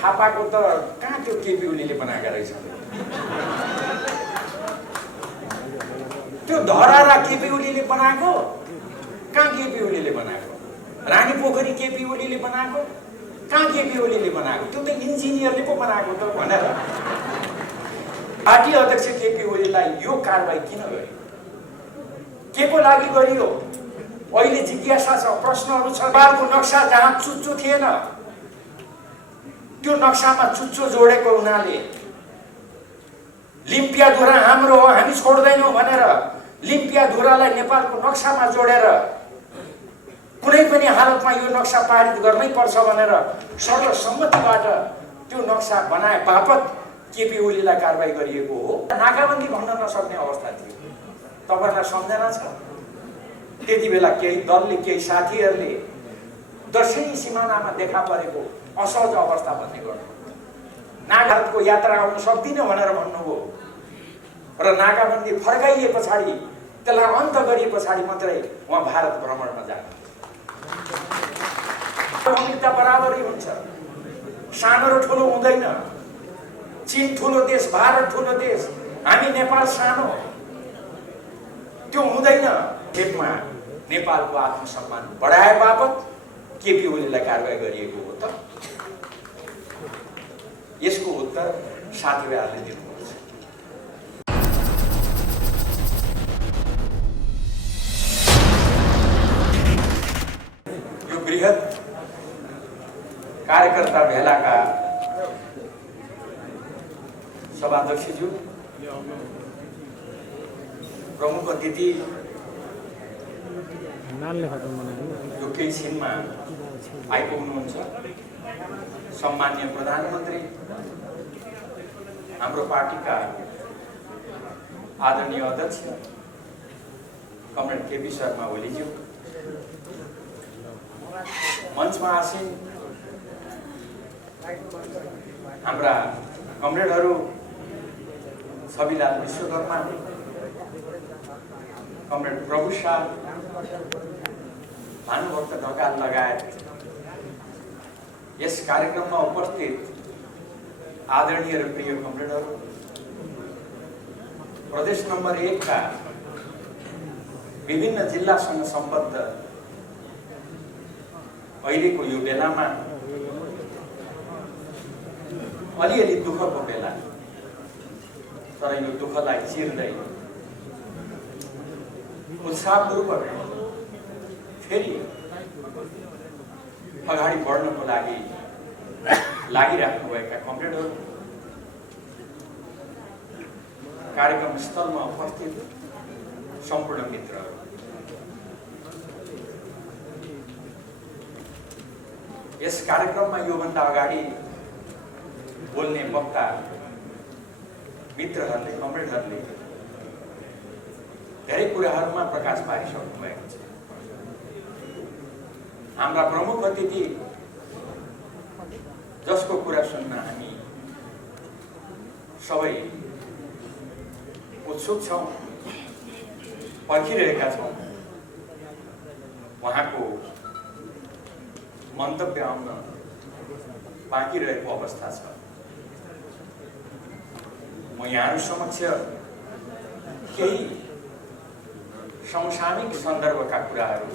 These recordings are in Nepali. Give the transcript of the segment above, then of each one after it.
थापाको त कहाँ त्यो केपी ओलीले बनाएको रहेछ त्यो धरारा केपी ओलीले बनाएको कहाँ केपी ओलीले बनाएको रानी पोखरी केपी ओलीले बनाएको कहाँ केपी ओलीले बनाएको त्यो त इन्जिनियरले पो बनाएको त भनेर पार्टी अध्यक्ष केपी ओलीलाई यो कारबाही किन गर्यो के को लागि गरियो अहिले जिज्ञासा छ प्रश्नहरू छ नेपालको नक्सा जहाँ चुच्चो थिएन त्यो नक्सामा चुच्चो जोडेको हुनाले लिम्पियाधुरा हाम्रो हो हामी छोड्दैनौँ भनेर लिम्पियाधुरालाई नेपालको नक्सामा जोडेर कुनै पनि हालतमा यो नक्सा पारित गर्नै पर्छ भनेर सर्वसम्मतिबाट त्यो नक्सा बनाए बापत केपी ओलीलाई कारबाही गरिएको हो नाकाबन्दी भन्न नसक्ने अवस्था थियो तपाईहरुलाई सम्झना छ त्यति बेला केही दलले केही साथीहरूले दक्षिणी सीमानामा देखा परेको असहज अवस्था भन्ने गर्नु नागाको यात्रा आउन सक्दिन भनेर भन्नुभयो र नाकाबन्दी फर्काइए पछाडि त्यसलाई अन्त गरिए पछाडि मात्रै उहाँ भारत भ्रमणमा जानु अमेरिका बराबरै हुन्छ सानो र ठुलो हुँदैन चीन ठुलो देश भारत ठुलो देश हामी नेपाल सानो त्यो हुँदैन खेपमा नेपालको आत्मसम्मान बढाए बापत केपी ओलीलाई कारबाही गरिएको हो त यसको उत्तर साथीभाइहरूले दिनुपर्छ यो बृहत कार्यकर्ता भेलाका सभाध्यक्षज्यू प्रमुख अतिथि यो केही छिनमा आइपुग्नुहुन्छ सम्माननीय प्रधानमन्त्री हाम्रो पार्टीका आदरणीय अध्यक्ष कमरेड केपी शर्मा ओलीज्यू मञ्चमा आसीन हाम्रा कमरेडहरू छविलाल विश्वकर्मा कमरेड प्रभु शाह भानुभक्त ढकाल लगायत यस कार्यक्रममा उपस्थित आदरणीय र प्रिय कमरेडहरू प्रदेश नम्बर 1 का विभिन्न जिल्लासँग सम्बद्ध अहिलेको यो बेलामा अलिअलि दुःखको बेला तर यो दुःखलाई चिर्दै उत्साहपूर्वक फेरि अगाडि बढ्नको लागि लागिराख्नुभएका कमरेडहरू कार्यक्रम स्थलमा उपस्थित सम्पूर्ण मित्रहरू यस कार्यक्रममा योभन्दा अगाडि बोल्ने वक्ता मित्रहरूले कमरेडहरूले धेरै कुराहरूमा प्रकाश पारिसक्नु भएको छ हाम्रा प्रमुख अतिथि जसको कुरा सुन्न हामी सबै उत्सुक छौं पर्खिरहेका छौं उहाँको मन्तव्य आउन बाँकी रहेको अवस्था छ म यहाँहरु समक्ष केही समसामयिक सन्दर्भका कुराहरू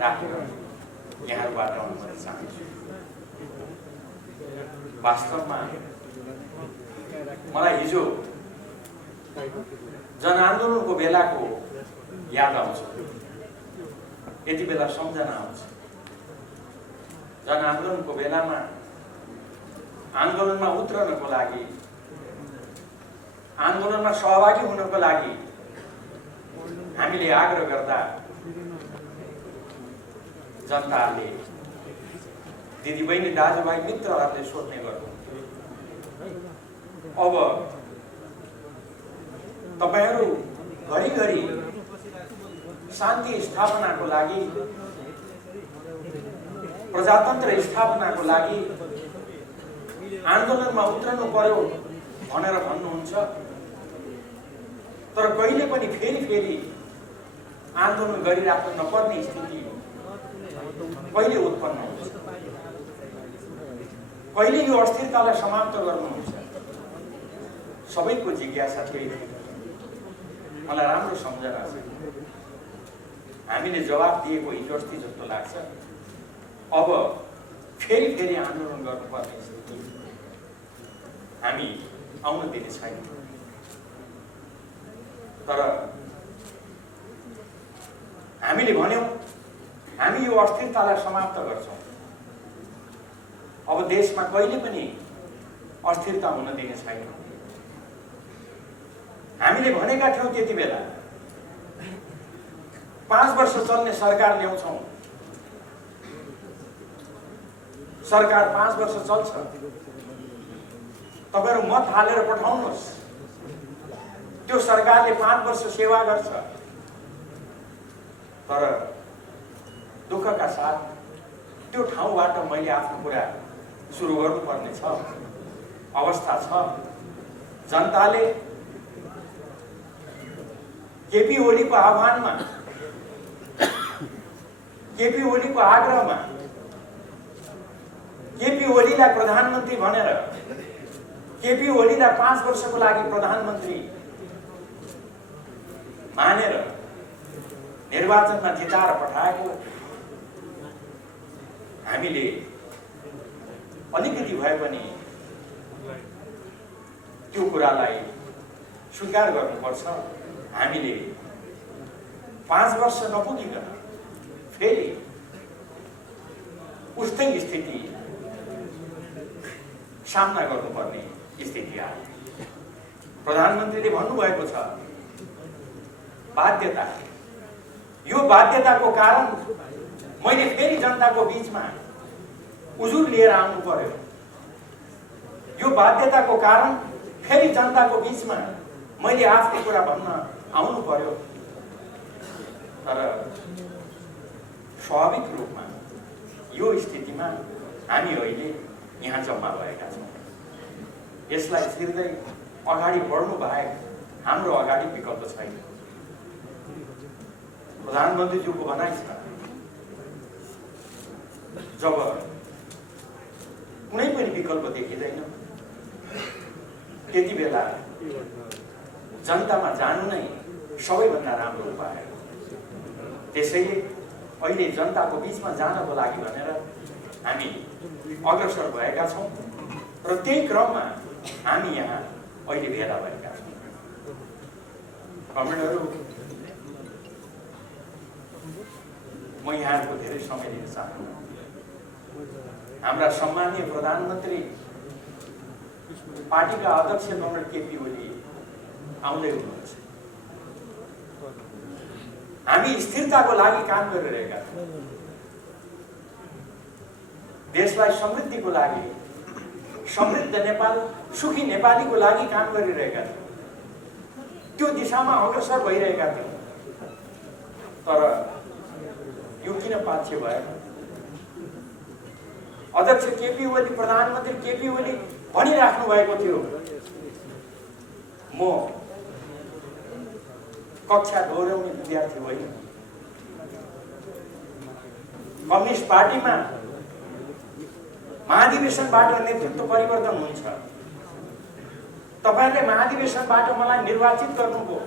राखेर यहाँहरुबाट अनुमति चाहन्छु वास्तवमा मलाई हिजो जनआन्दोलनको बेलाको याद आउँछ यति बेला सम्झना आउँछ जनआन्दोलनको बेलामा आन्दोलनमा उत्रनको लागि आन्दोलनमा सहभागी हुनको लागि हामीले आग्रह गर्दा जनताले दिदीबहिनी दाजुभाइ मित्रहरूले सोध्ने गर्नु अब तपाईहरु घरिघरि शान्ति स्थापनाको लागि प्रजातन्त्र स्थापनाको लागि आन्दोलनमा उत्रनु पर्यो भनेर भन्नुहुन्छ तर कहिले पनि फेरि आन्दोलन गरिराख्नु नपर्ने स्थिति कहिले उत्पन्न हुन्छ कहिले यो अस्थिरतालाई समाप्त गर्नुहुन्छ? सबैको जिज्ञासा त्यही हो। मलाई राम्रो सम्झना छ, हामीले जवाब दिएको हिजो अस्ति जस्तो लाग्छ। अब फेरि आन्दोलन गर्नुपर्ने स्थिति हामी आउन दिने छैन। तर हामीले भन्यौं हामी यो अस्थिरतालाई समाप्त गर्छौं। अब देशमा कहिले पनि अस्थिरता हुन दिने छैन। हामीले भनेका थियौं त्यति बेला 5 वर्ष चल्ने सरकार ल्याउँछौं। सरकार 5 वर्ष चल्छ, तपाईहरु मत हालेर पठाउनुहोस्। त्यो सरकारले 5 वर्ष सेवा गर्छ। तर दुःखका साथ त्यो ठाउँबाट मैले आफ्नो कुरा सुरु गर्नुपर्ने छ, अवस्था छ। जनताले केपी ओलीको आह्वानमा, केपी ओलीको आग्रहमा, केपी ओलीलाई प्रधानमन्त्री भनेर, केपी ओलीलाई 5 वर्षको लागि प्रधानमन्त्री मानेर निर्वाचनमा जिताएर पठाएको हामीले अलिकति भए पनि त्यो कुरालाई स्वीकार गर्नुपर्छ। हामीले 5 वर्ष नपुगिकन फेरि उस्तै स्थिति सामना गर्नुपर्ने स्थिति आयो। प्रधानमन्त्रीले भन्नुभएको छ बाध्यता। यो बाध्यताको कारण मैले फेरि जनताको बीचमा उजुर लिएर आउनु पर्यो। यो बाध्यताको कारण फेरि जनताको बीचमा मैले आफ्नो कुरा भन्न आउनु पर्यो। तर स्वाभाविक रूपमा यो स्थितिमा हामी अहिले यहाँ जम्मा भएका छौँ। यसलाई छिर्दै अगाडि बढ्नु बाहेक हाम्रो अगाडि विकल्प छैन। प्रधानमन्त्रीज्यूको भनाइ छ, जब कुनै पनि विकल्प देखिँदैन त्यति बेला जनतामा जानु नै सबैभन्दा राम्रो उपाय हो। त्यसैले अहिले जनताको बीचमा जानको लागि भनेर हामी अग्रसर भएका छौँ र त्यही क्रममा हामी यहाँ अहिले भेला भएका छौँ। कमेन्टहरू म यहाँको धेरै समय दिन चाहन्छु। हाम्रा सम्मानीय प्रधानमन्त्री पार्टीका अध्यक्ष कमरेड केपी ओली आउँदै हुनुहुन्छ। हामी स्थिरताको लागि काम गरिरहेका छौँ। देशलाई समृद्धिको लागि, समृद्ध नेपाल, सुखी नेपालीको लागि काम गरिरहेका छौँ। त्यो दिशामा अग्रसर भइरहेका थियौँ। तर यो किन पाछे भयो? अध्यक्ष केपी ओली, प्रधानमन्त्री केपी ओली भनिराख्नु भएको थियो म कक्षा दोहोऱ्याउने विद्यार्थी होइन। कम्युनिस्ट पार्टीमा महाधिवेशनबाट नेतृत्व परिवर्तन हुन्छ। तपाईहरुले महाधिवेशनबाट मलाई निर्वाचित गर्नुभयो।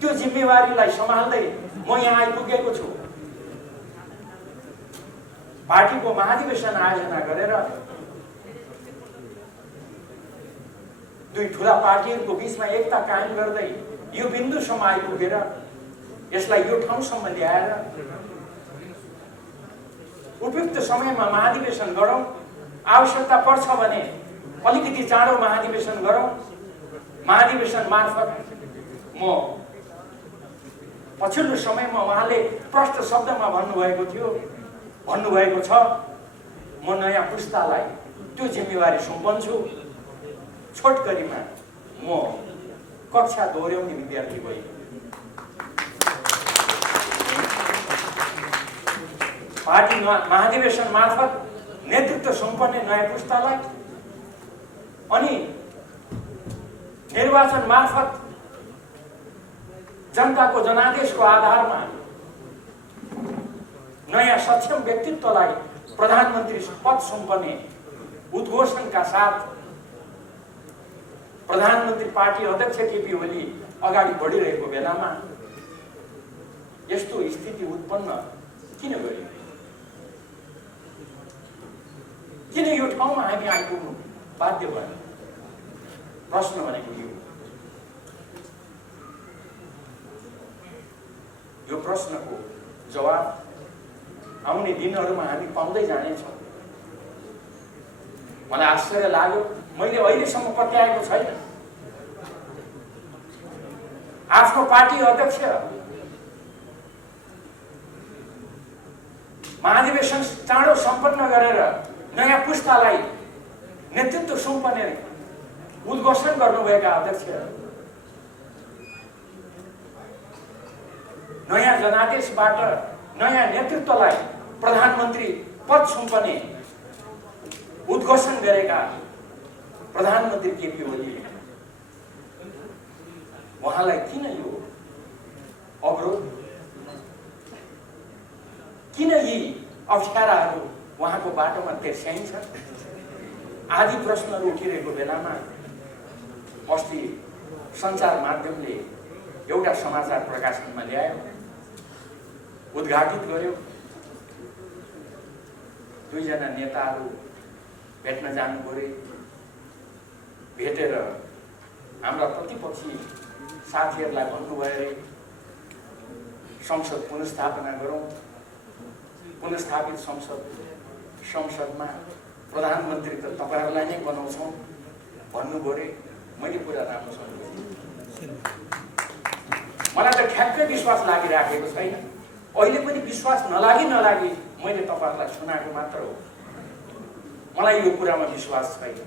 त्यो जिम्मेवारीलाई सम्हाल्दै म यहाँ आइपुगेको छु। पार्टीको महाधिवेशन आयोजना गरेर दुई ठूला पार्टीहरूको बीचमा एकता कायम गर्दै यो बिन्दुसम्म आइपुगेर यसलाई यो ठाउँसम्म ल्याएर उपयुक्त समयमा महाधिवेशन गरौँ। आवश्यकता पर्छ भने अलिकति चाँडो महाधिवेशन गरौँ। महाधिवेशन मार्फत म पछिल्लो समयमा उहाँले प्रष्ट शब्दमा भन्नुभएको छ म नयाँ पुस्तालाई त्यो जिम्मेवारी सुम्पन्छु। छोटकरीमा म कक्षा दोहोऱ्याउने विद्यार्थी भएँ। पार्टी महाधिवेशन मार्फत नेतृत्व सुम्पने नयाँ पुस्तालाई अनि निर्वाचन मार्फत जनताको जनादेशको आधारमा नयाँ सक्षम व्यक्तित्वलाई प्रधानमन्त्री पद सुम्पने उद्घोषणका साथ प्रधानमन्त्री पार्टी अध्यक्ष केपी ओली अगाडि बढिरहेको बेलामा यस्तो स्थिति उत्पन्न किन गरियो? किन यो ठाउँमा हामी आइपुग्नु बाध्य भयो? प्रश्न भनेको यो प्रश्नको जवाब आउने दिनहरूमा हामी पाउँदै जानेछौँ। मलाई आश्चर्य लाग्यो, मैले अहिलेसम्म पत्याएको छैन। आफ्नो पार्टी अध्यक्ष महाधिवेशन चाँडो सम्पन्न गरेर नयाँ पुस्तालाई नेतृत्व सुम्पने उद्घोषण गर्नुभएका अध्यक्ष, नयाँ जनादेशबाट नयाँ नेतृत्वलाई प्रधानमन्त्री पद सुम्पने उद्घोषण गरेका प्रधानमन्त्री केपी ओलीले उहाँलाई किन यो अवरोध, किन यी अप्ठ्याराहरू उहाँको बाटोमा तेर्स्याइन्छ आदि प्रश्नहरू उठिरहेको बेलामा अस्ति सञ्चार माध्यमले एउटा समाचार प्रकाशनमा ल्यायो, उद्घाटित गर्यो। दुईजना नेताहरू भेट्न जानु पर्यो, भेटेर हाम्रा प्रतिपक्षी साथीहरूलाई भन्नुभयो अरे संसद पुनर्स्थापना गरौँ, पुनर्स्थापित संसदमा प्रधानमन्त्री त तपाईँहरूलाई नै बनाउँछौँ भन्नुभयो अरे। मैले कुरा राम्रोसँग मलाई त ठ्याक्कै विश्वास लागिराखेको छैन। अहिले पनि विश्वास नलागी मैले तपाईँहरूलाई सुनाएको मात्र हो। मलाई यो कुरामा विश्वास छैन।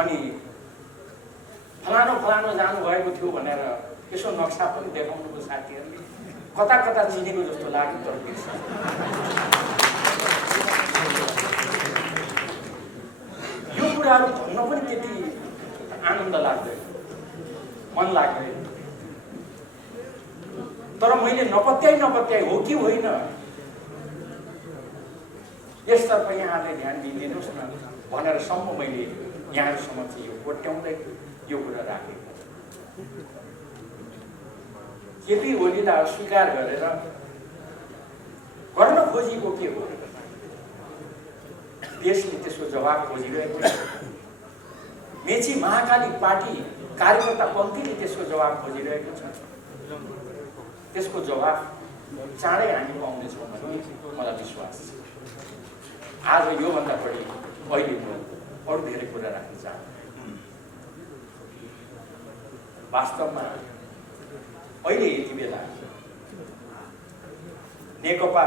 अनि फलानो जानुभएको थियो भनेर यसो नक्सा पनि देखाउनुको साथीहरूले कता कता चिनेको जस्तो लाग्यो। तर यो कुराहरू भन्न पनि त्यति आनन्द लाग्दैन, मन लाग्दैन। तर मैले नपत्याई हो कि होइन यसतर्फ यहाँले ध्यान दिइदिनुहोस् न भनेर सम्म मैले यहाँहरूसम्म चाहिँ यो कोट्याउँदै यो कुरा राखेको। केपी ओलीलाई अस्वीकार गरेर गर्न खोजिएको के हो? देशले त्यसको जवाब खोजिरहेको छ। मेची महाकाली पार्टी कार्यकर्ता पन्थीले त्यसको जवाब खोजिरहेको छ। त्यसको जवाब चाँडै हामी पाउनेछौँ भन्ने मलाई विश्वास छ। आज योभन्दा बढी अहिले म अरू धेरै कुरा राख्न चाहन्छु। वास्तवमा अहिले यति बेला नेकपा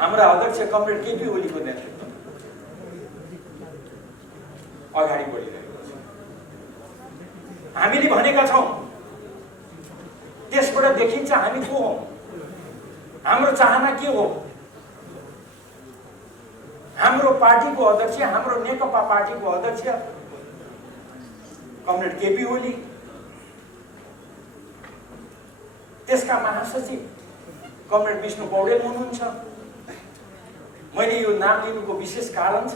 हाम्रा अध्यक्ष कमरेड केपी ओलीको नेतृत्व अगाडि बढिरहेको छ। हामीले भनेका छौँ, त्यसबाट देखिन्छ हामी को हौँ, हाम्रो चाहना के हो। हाम्रो पार्टीको अध्यक्ष, हाम्रो नेकपा पार्टीको अध्यक्ष कमरेड केपी ओली, त्यसका महासचिव कमरेड विष्णु पौडेल हुनुहुन्छ। मैले यो नाम लिनुको विशेष कारण छ,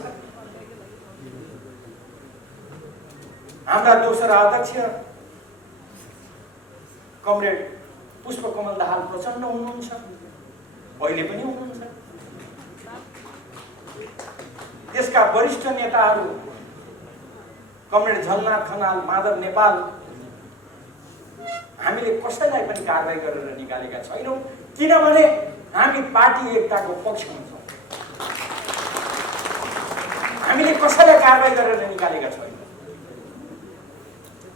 हाम्रा दोस्रा अध्यक्ष कमरेड पुष्पकमल दाहाल प्रचण्ड हुनुहुन्छ, अहिले पनि हुनुहुन्छ। त्यसका वरिष्ठ नेताहरू कमरेड झलनाथ खनाल, माधव नेपाल, हामीले कसैलाई पनि कारबाही गरेर निकालेका छैनौँ, किनभने हामी पार्टी एकताको पक्षमा छौँ। हामीले कसैलाई कारबाही गरेर निकालेका छैनौँ।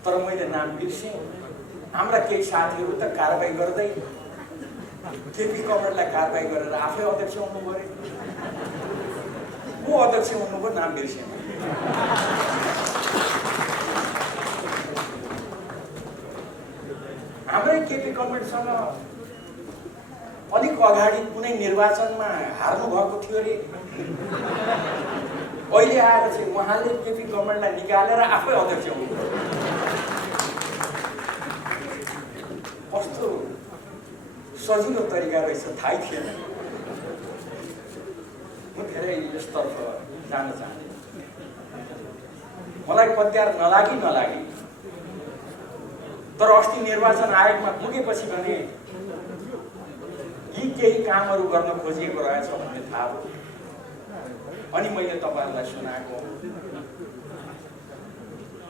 तर मैले नाम बिर्सेँ, हाम्रा केही साथीहरू त कारबाही गर्दै केपी कमरेडलाई कारबाही गरेर आफै अध्यक्ष हुनु पर्यो। को अध्यक्ष हुनुभयो नाम बिर्सेँ। हाम्रै केपी कमरेडसँग अलिक अगाडि कुनै निर्वाचनमा हार्नु भएको थियो अरे। अहिले आएर चाहिँ उहाँले केपी कमरेडलाई निकालेर आफै अध्यक्ष हुनुभयो। कस्तो सजिलो तरिका रहेछ थाहै थिएन। देखेर यसतर्फ जान चाहन्थे। मलाई पत्यार नलागी तर अस्ति निर्वाचन आयोगमा पुगेपछि भने यी केही कामहरू गर्न खोजिएको रहेछ भन्ने थाहा भयो अनि मैले तपाईहरुलाई सुनाएको।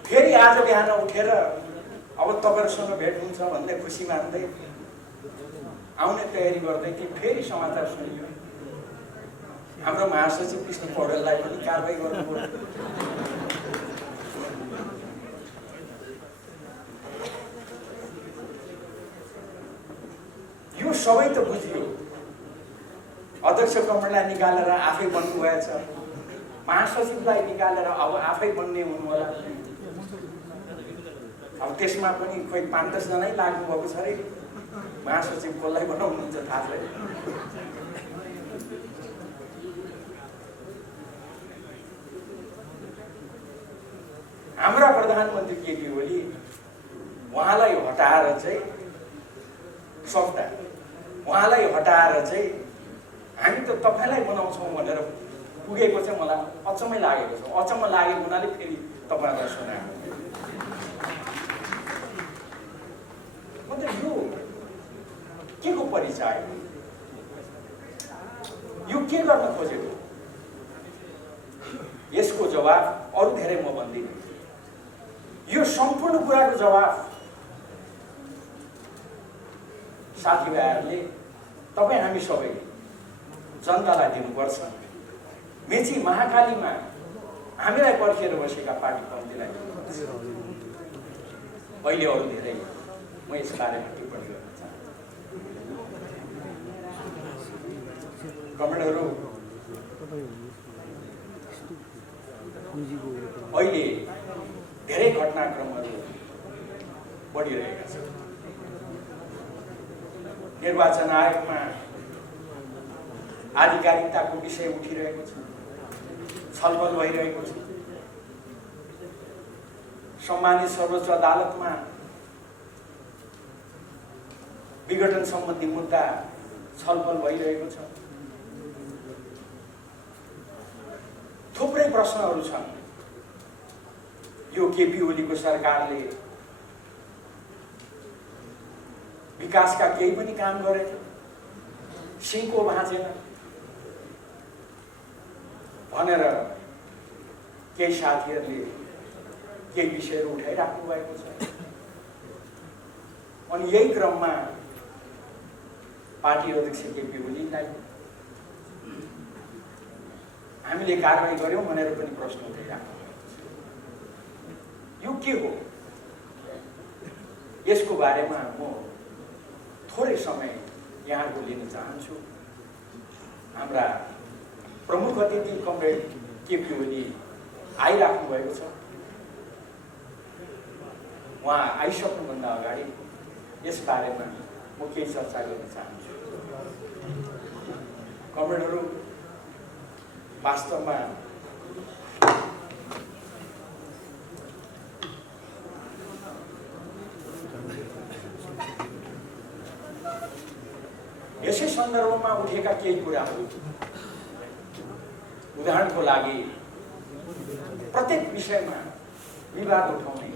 फेरि आज बिहान उठेर अब तपाईहरुसँग भेट हुन्छ भन्दै खुसी मान्दै आउने तयारी गर्दै थिए, फेरि समाचार सुनियो हाम्रो महासचिव कृष्ण पौडेललाई पनि कारबाही गर्नुभयो। यो सबै त बुझियो, अध्यक्ष कमरेडलाई निकालेर आफै बन्नु भएछ, महासचिवलाई निकालेर अब आफै बन्ने हुनु होला। अब त्यसमा पनि खोइ 5-10 जनै लाग्नु भएको छ रे, महासचिव कसलाई बनाउनुहुन्छ थाहा छैन। हाम्रा प्रधानमन्त्री केपी ओली उहाँलाई हटाएर चाहिँ सक्दा उहाँलाई हटाएर चाहिँ हामी त तपाईलाई बनाउँछौँ भनेर पुगेको चाहिँ मलाई अचम्मै लागेको छ। अचम्म लागेको हुनाले फेरि तपाईहरुलाई सुनाएको। मतलब यो के को परिचय, यो के गर्न खोजेको, यसको जवाफ अरु धेरै म भन्दिनँ। यो सम्पूर्ण कुराको जवाफ साथीभाइहरूले तपाई हामी सबै जनतालाई दिनुपर्छ। मेची महाकालीमा हामीलाई पर्खेर बसेका पार्टी पन्थीलाई अहिले अरु धेरै म यस बारेमा टिप्पणी गर्न चाहन्छु। कमेन्टहरु अहिले धेरै घटनाक्रमहरू बढिरहेका छन्। निर्वाचन आयोगमा आधिकारिकताको विषय उठिरहेको छ, छलफल भइरहेको छ। सम्मानित सर्वोच्च अदालतमा विघटन सम्बन्धी मुद्दा छलफल भइरहेको छ। थुप्रै प्रश्नहरू छन्। यो केपी ओलीको सरकारले विकासका केही पनि काम गरेन, सिंहको भाँचेन भनेर केही साथीहरूले केही विषयहरू उठाइराख्नु भएको छ। अनि यही क्रममा पार्टी अध्यक्ष केपी ओलीलाई हामीले कारबाही गर्यौं भनेर पनि प्रश्न उठाइराख्नु भएको छ। यो के हो, यसको बारेमा म थोरै समय यहाँको लिन चाहन्छु। हाम्रा प्रमुख अतिथि कमरेड केपी ओली आइराख्नु भएको छ। उहाँ आइसक्नुभन्दा अगाडि यस बारेमा म केही चर्चा गर्न चाहन्छु। कमरेडहरू, वास्तवमा यसै सन्दर्भमा उठेका केही कुराहरू, उदाहरणको लागि प्रत्येक विषयमा विवाद उठाउने,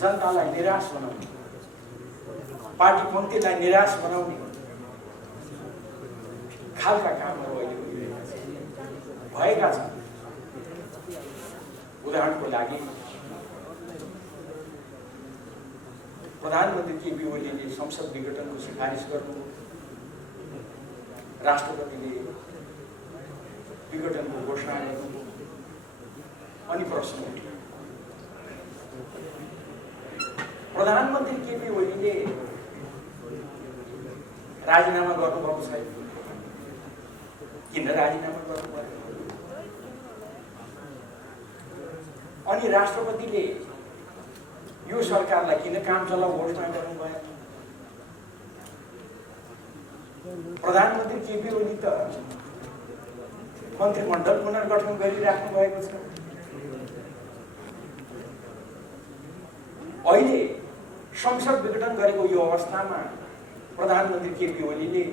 जनतालाई निराश बनाउने, पार्टीपन्थीलाई निराश बनाउने खालका कामहरू अहिले भएका छन्। उदाहरणको लागि प्रधानमन्त्री केपी ओलीले संसद विघटनको सिफारिस गर्नु, राष्ट्रपतिले विघटनको घोषणा गर्नु, अनि प्रश्न उठ्यो प्रधानमन्त्री केपी ओलीले राजीनामा गर्नुभएको छैन, किन राजीनामा गर्नुभयो? अनि राष्ट्रपतिले यो सरकारलाई किन काम चलाउ घोषणा गर्नुभयो? प्रधानमन्त्री केपी ओली त मन्त्रीमण्डल पुनर्गठन गरिराख्नु भएको छ। अहिले संसद विघटन गरेको यो अवस्थामा प्रधानमन्त्री केपी ओलीले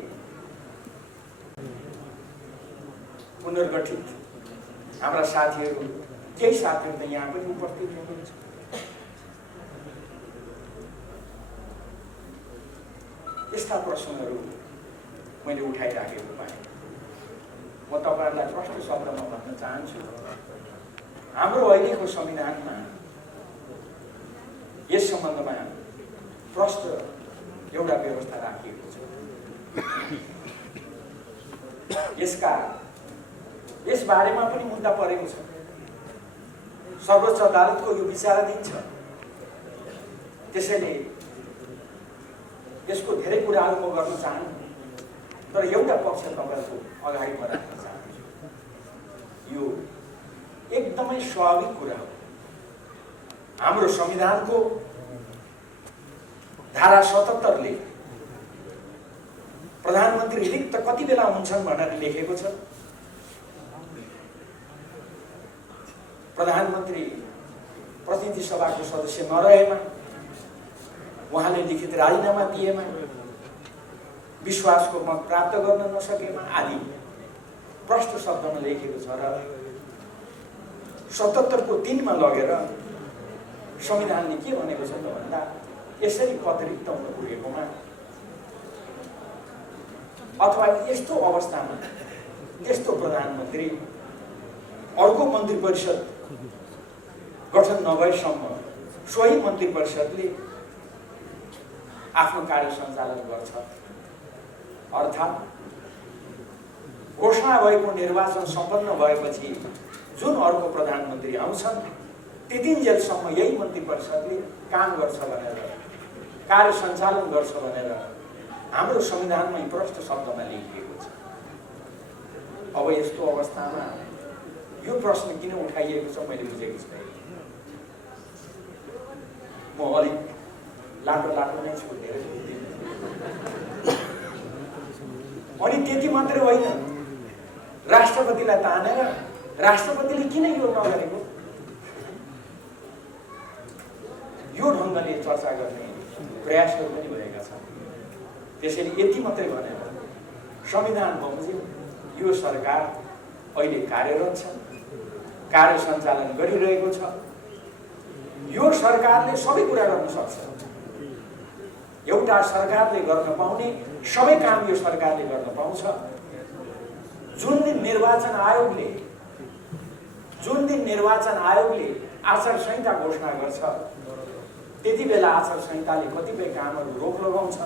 पुनर्गठित हाम्रा साथीहरू, केही साथीहरू त यहाँ पनि उपस्थित हुनुहुन्छ। यस्ता प्रश्नहरू मैले उठाइराखेको पाएँ। म तपाईँहरूलाई प्रष्ट शब्दमा भन्न चाहन्छु, हाम्रो अहिलेको संविधानमा यस सम्बन्धमा प्रष्ट एउटा व्यवस्था राखिएको छ। यस बारेमा पनि मुद्दा परेको छ। सर्वोच्च अदालतको यो विचाराधीन छ। त्यसैले यसको धेरै कुराहरू म गर्न चाहन्छु, तर एउटा पक्ष तपाईँहरूको अगाडि म राख्न चाहन्छु। यो एकदमै स्वाभाविक कुरा हो। हाम्रो संविधानको धारा 77 ले प्रधानमन्त्री रिक्त कति बेला हुन्छन् भनेर लेखेको छ। प्रधानमन्त्री प्रतिनिधि सभाको सदस्य नरहेमा, उहाँले लिखित राजीनामा दिएमा, विश्वासको मत प्राप्त गर्न नसकेमा आदि प्रष्ट शब्दमा लेखेको छ। र 77 को 3 मा लगेर संविधानले के भनेको छ त भन्दा, यसरी पदरिक्त हुन पुगेकोमा अथवा यस्तो अवस्थामा त्यस्तो प्रधानमन्त्री अर्को मन्त्री परिषद गठन नभएसम्म सोही मन्त्री परिषदले आफ्नो कार्य सञ्चालन गर्छ। अर्थात् घोषणा भएको निर्वाचन सम्पन्न भएपछि जुन अर्को प्रधानमन्त्री आउँछन् त्यतिन्जेलसम्म यही मन्त्री परिषदले काम गर्छ भनेर, कार्य सञ्चालन गर्छ भनेर हाम्रो संविधानमै प्रष्ट शब्दमा लेखिएको छ। अब यस्तो अवस्थामा यो प्रश्न किन उठाइएको छ मैले बुझेको छैन। म अलिक लाटो नै छु, धेरै अनि त्यति मात्रै होइन, राष्ट्रपतिलाई तानेर राष्ट्रपतिले किन यो नगरेको, यो ढङ्गले चर्चा गर्ने प्रयासहरू पनि भएका छन्। त्यसैले यति मात्रै भनेर संविधान बमोजिम यो सरकार अहिले कार्यरत छ, कार्य सञ्चालन गरिरहेको छ। यो सरकारले सबै कुरा गर्न सक्छ। एउटा सरकारले गर्न पाउने सबै काम यो सरकारले गर्न पाउँछ। जुन दिन निर्वाचन आयोगले आचार संहिता घोषणा गर्छ, त्यति बेला आचार संहिताले कतिपय कामहरू रोक लगाउँछ।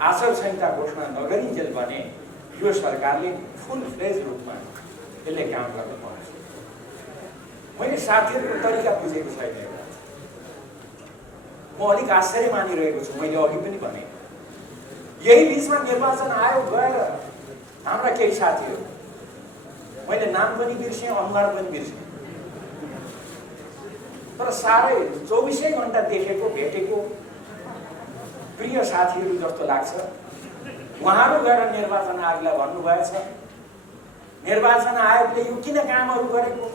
आचार संहिता घोषणा नगरिन्जेल भने यो सरकारले फुल फ्लेज रूपमा यसले काम गर्न पाउँछ। मैले साथीहरूको तरिका बुझेको छैन। म अलिक आश्चर्य मानिरहेको छु। मैले अघि पनि भने, यही बिचमा निर्वाचन आयोग गएर हाम्रा केही साथीहरू, मैले नाम पनि बिर्सेँ, अनुहार पनि बिर्सेँ, तर साह्रै 24 घण्टा देखेको भेटेको प्रिय साथीहरू जस्तो लाग्छ। उहाँहरू गएर निर्वाचन आयोगलाई भन्नुभएछ, निर्वाचन आयोगले यो किन कामहरू गरेको,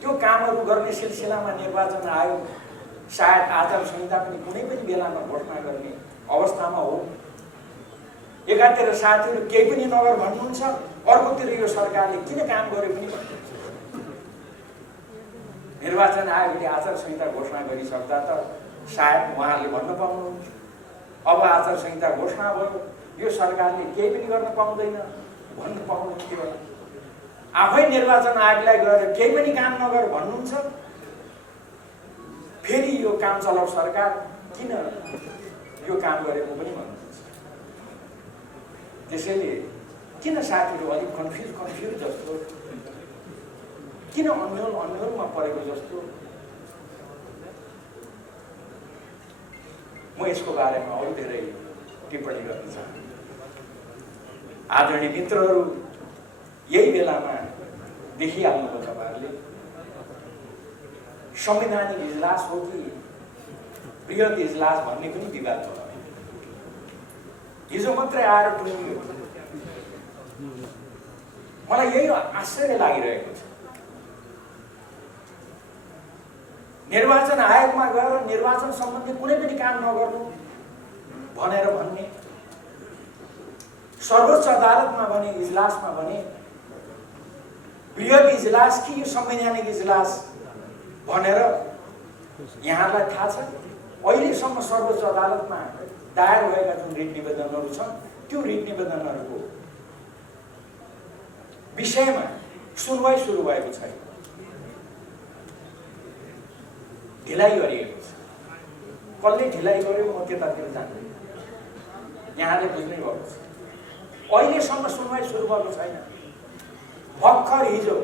त्यो कामहरू गर्ने सिलसिलामा निर्वाचन आयोग सायद आचार संहिता पनि कुनै पनि बेलामा घोषणा गर्ने अवस्थामा हो। एकातिर साथीहरू केही पनि नगर भन्नुहुन्छ, अर्कोतिर यो सरकारले किन काम गर्यो पनि भन्नुहुन्छ। निर्वाचन आयोगले आचार संहिता घोषणा गरिसक्दा त सायद उहाँहरूले भन्न पाउनुहुन्छ, अब आचार संहिता घोषणा भयो, यो सरकारले केही पनि गर्न पाउँदैन भन्न पाउनुहुन्थ्यो होला। आफै निर्वाचन आयोगलाई गएर केही पनि काम नगर भन्नुहुन्छ, फेरि यो काम चलाउ सरकार किन यो काम गरेको पनि भन्नुहुन्छ। त्यसैले किन साथीहरू अलिक कन्फ्युज जस्तो, किन अन्यलमा परेको जस्तो, म यसको बारेमा अरू धेरै टिप्पणी गर्न चाहन्छु। आदरणीय मित्रहरू, यही बेलामा देखिहाल्नुभयो तपाईँहरूले, संवैधानिक इजलास हो कि बृहत इजलास भन्ने पनि विवाद भयो। हिजो मात्रै आएर टुङ्गियो। मलाई यही आश्चर्य लागिरहेको छ। निर्वाचन आयोगमा गएर निर्वाचन सम्बन्धी कुनै पनि काम नगर्नु भनेर भन्ने, सर्वोच्च अदालतमा भने, इजलासमा भने बृहत इजलास कि यो संवैधानिक इजलास भनेर यहाँलाई थाहा छ? अहिलेसम्म सर्वोच्च अदालतमा दायर भएका जुन रिट निवेदनहरू छन् त्यो रिट निवेदनहरूको विषयमा सुनवाई सुरु भएको छैन, ढिलाइ गरिएको छ। कसले ढिलाइ गर्यो म त्यतातिर जान्दैन, यहाँले बुझ्नै भएको छ। अहिलेसम्म सुनवाई सुरु भएको छैन। भर्खर हिजो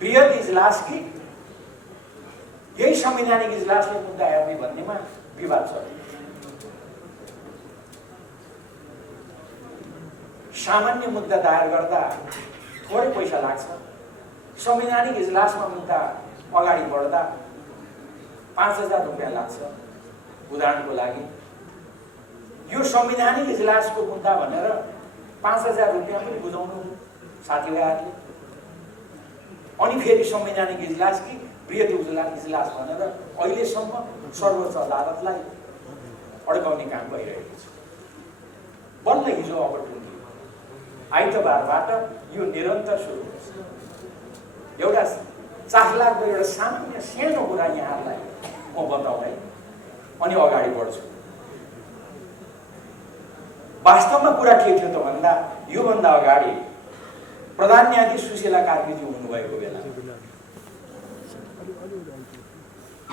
बृहत इजलास कि यही संवैधानिक इजलासले मुद्दा हेर्ने भन्नेमा विवाद छ। सामान्य मुद्दा दायर गर्दा थोरै पैसा लाग्छ, संवैधानिक इजलासमा मुद्दा अगाडि बढ्दा 5,000 रुपियाँ लाग्छ। उदाहरणको लागि यो संवैधानिक इजलासको मुद्दा भनेर 5,000 रुपियाँ पनि बुझाउनु साथीभाइहरूले, अनि फेरि संवैधानिक इजलास कि बृहत इजलास भनेर अहिलेसम्म सर्वोच्च अदालतलाई अड्काउने काम भइरहेको छ। बल्ल हिजो अपर्चुनिटी आइतबारबाट यो निरन्तर सुरु हुन्छ। एउटा चाखलाग्दो एउटा सामान्य सानो कुरा यहाँहरूलाई म बताउँदै अनि अगाडि बढ्छु। वास्तवमा कुरा के थियो त भन्दा योभन्दा अगाडि प्रधान न्यायाधीश सुशीला कार्कीजी हुनुभएको बेला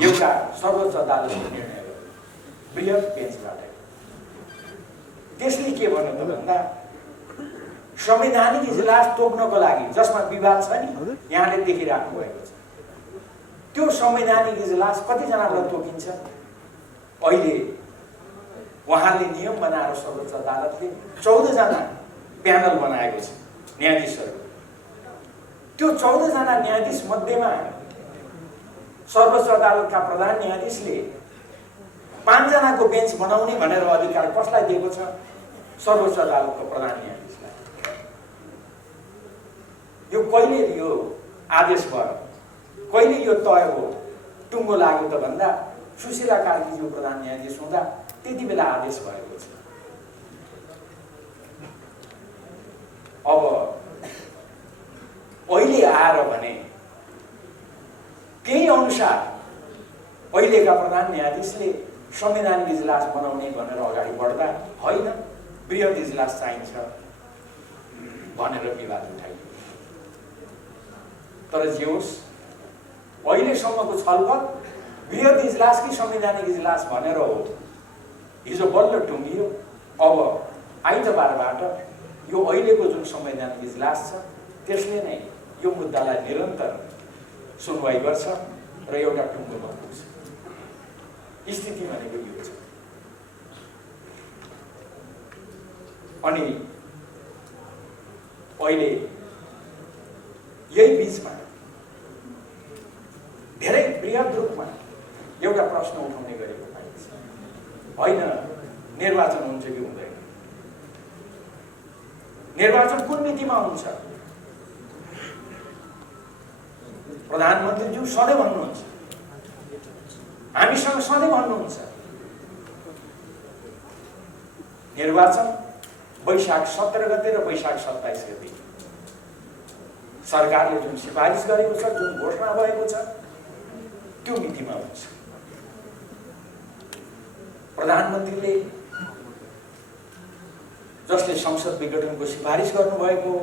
एउटा सर्वोच्च अदालतले निर्णय गर्यो बृहत बेन्चबाट। त्यसले के भन्यो त भन्दा संवैधानिक इजलास तोक्नको लागि जसमा विवाद छ नि, यहाँले देखिराख्नु भएको छ, त्यो संवैधानिक इजलास कतिजनाबाट तोकिन्छ? अहिले उहाँले नियम बनाएर सर्वोच्च अदालतले 14 जना प्यानल बनाएको छ न्यायाधीशहरू। त्यो 14 जना न्यायाधीश मध्येमा सर्वोच्च अदालतका प्रधान न्यायाधीशले 5 जनाको बेन्च बनाउने भनेर अधिकार कसलाई दिएको छ? सर्वोच्च अदालतको प्रधान न्यायाधीशलाई। यो कहिले यो आदेश भयो, कहिले यो तय हो, टुङ्गो लाग्यो त भन्दा सुशीला कार्कीज्यू प्रधान न्यायाधीश हुँदा त्यति बेला आदेश भएको छ। अब अहिले आएर भने त्यही अनुसार अहिलेका प्रधान न्यायाधीशले संवैधानिक इजलास बनाउने भनेर अगाडि बढ्दा होइन बृहत इजलास चाहिन्छ भनेर विवाद उठाइयो। तर जे होस्, अहिलेसम्मको छलफल बृहत इजलास कि संवैधानिक इजलास भनेर हो। हिजो बल्ल टुङ्गियो। अब आइतबारबाट यो अहिलेको जुन संवैधानिक इजलास छ त्यसले नै यो मुद्दालाई निरन्तर सुनवाई गर्छ र एउटा टुङ्गोमा पुग्छ। स्थिति भनेको यो छ। अनि अहिले यही बिचमा धेरै बृहत रूपमा एउटा प्रश्न उठाउने गरेको पाइन्छ, होइन निर्वाचन हुन्छ कि हुँदैन? निर्वाचन कुन मितिमा हुन्छ? प्रधानमन्त्रीज्यू सधैँ भन्नुहुन्छ, हामीसँग सधैँ भन्नुहुन्छ निर्वाचन वैशाख 17 गते र वैशाख 27 गते सरकारले जुन सिफारिस गरेको छ, जुन घोषणा भएको छ त्यो मितिमा हुन्छ। प्रधानमन्त्रीले जसले संसद विघटनको सिफारिस गर्नुभएको,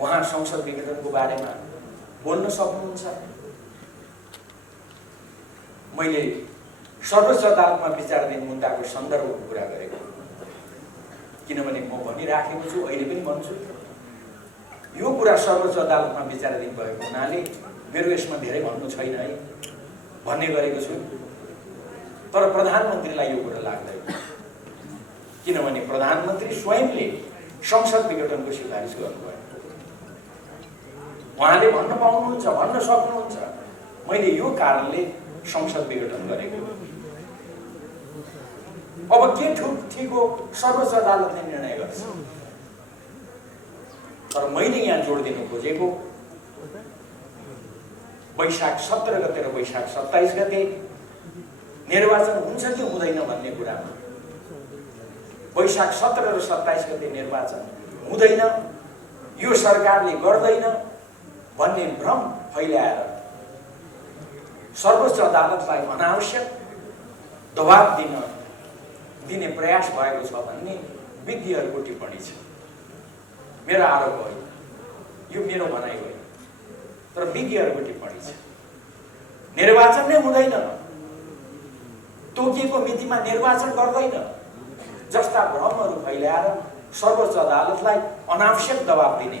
उहाँ संसद विघटनको बारेमा बोल्न सक्नुहुन्छ। मैले सर्वोच्च अदालतमा विचाराधीन मुद्दाको सन्दर्भको कुरा गरेको, किनभने म भनिराखेको छु, अहिले पनि भन्छु, यो कुरा सर्वोच्च अदालतमा विचाराधीन भएको हुनाले मेरो यसमा धेरै भन्नु छैन है भन्ने गरेको छु। तर प्रधानमन्त्रीलाई यो कुरा लाग्दैन, किनभने प्रधानमन्त्री स्वयंले संसद विघटनको सिफारिस गर्नुभयो। उहाँले भन्न पाउनुहुन्छ, भन्न सक्नुहुन्छ, मैले यो कारणले संसद विघटन गरेको। अब के ठिक हो सर्वोच्च अदालतले निर्णय गर्छ। तर मैले यहाँ जोड दिनु खोजेको वैशाख 17 गते र वैशाख 27 गते निर्वाचन हुन्छ कि हुँदैन भन्ने कुरामा वैशाख 17 र 27 गते निर्वाचन हुँदैन, यो सरकारले गर्दैन भन्ने भ्रम फैलाएर सर्वोच्च अदालतलाई अनावश्यक दबाब दिने प्रयास भएको छ भन्ने विज्ञहरूको टिप्पणी छ। मेरो आरोप होइन, यो मेरो भनाइ होइन, तर विज्ञहरूको टिप्पणी छ। निर्वाचन नै हुँदैन, तोकिएको मितिमा निर्वाचन गर्दैन जस्ता भ्रमहरू फैलाएर सर्वोच्च अदालतलाई अनावश्यक दबाब दिने,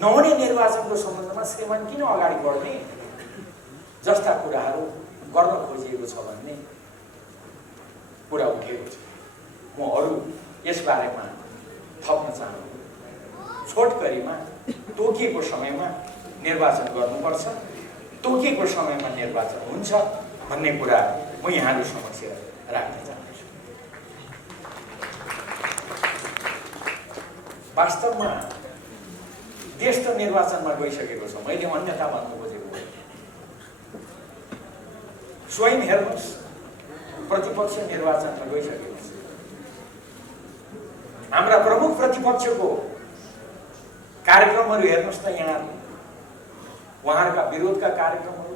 नहुने निर्वाचनको सम्बन्धमा श्रीमान किन अगाडि बढ्ने जस्ता कुराहरू गर्न खोजिएको छ भन्ने कुरा उठेको छ। म अरू यसबारेमा थप्न चाहन्छु। छोटकरीमा तोकिएको समयमा निर्वाचन गर्नुपर्छ, तोकिएको समयमा निर्वाचन हुन्छ भन्ने कुरा म यहाँहरू समक्ष राख्न चाहन्छु। वास्तवमा देश त निर्वाचनमा गइसकेको छ, मैले अन्यथा भन्नु खोजेको होइन। स्वयं हेर्नुहोस्, प्रतिपक्ष निर्वाचनमा गइसकेको छ। हाम्रा प्रमुख प्रतिपक्षको कार्यक्रमहरू हेर्नुहोस् त, यहाँ उहाँहरूका विरोधका कार्यक्रमहरू,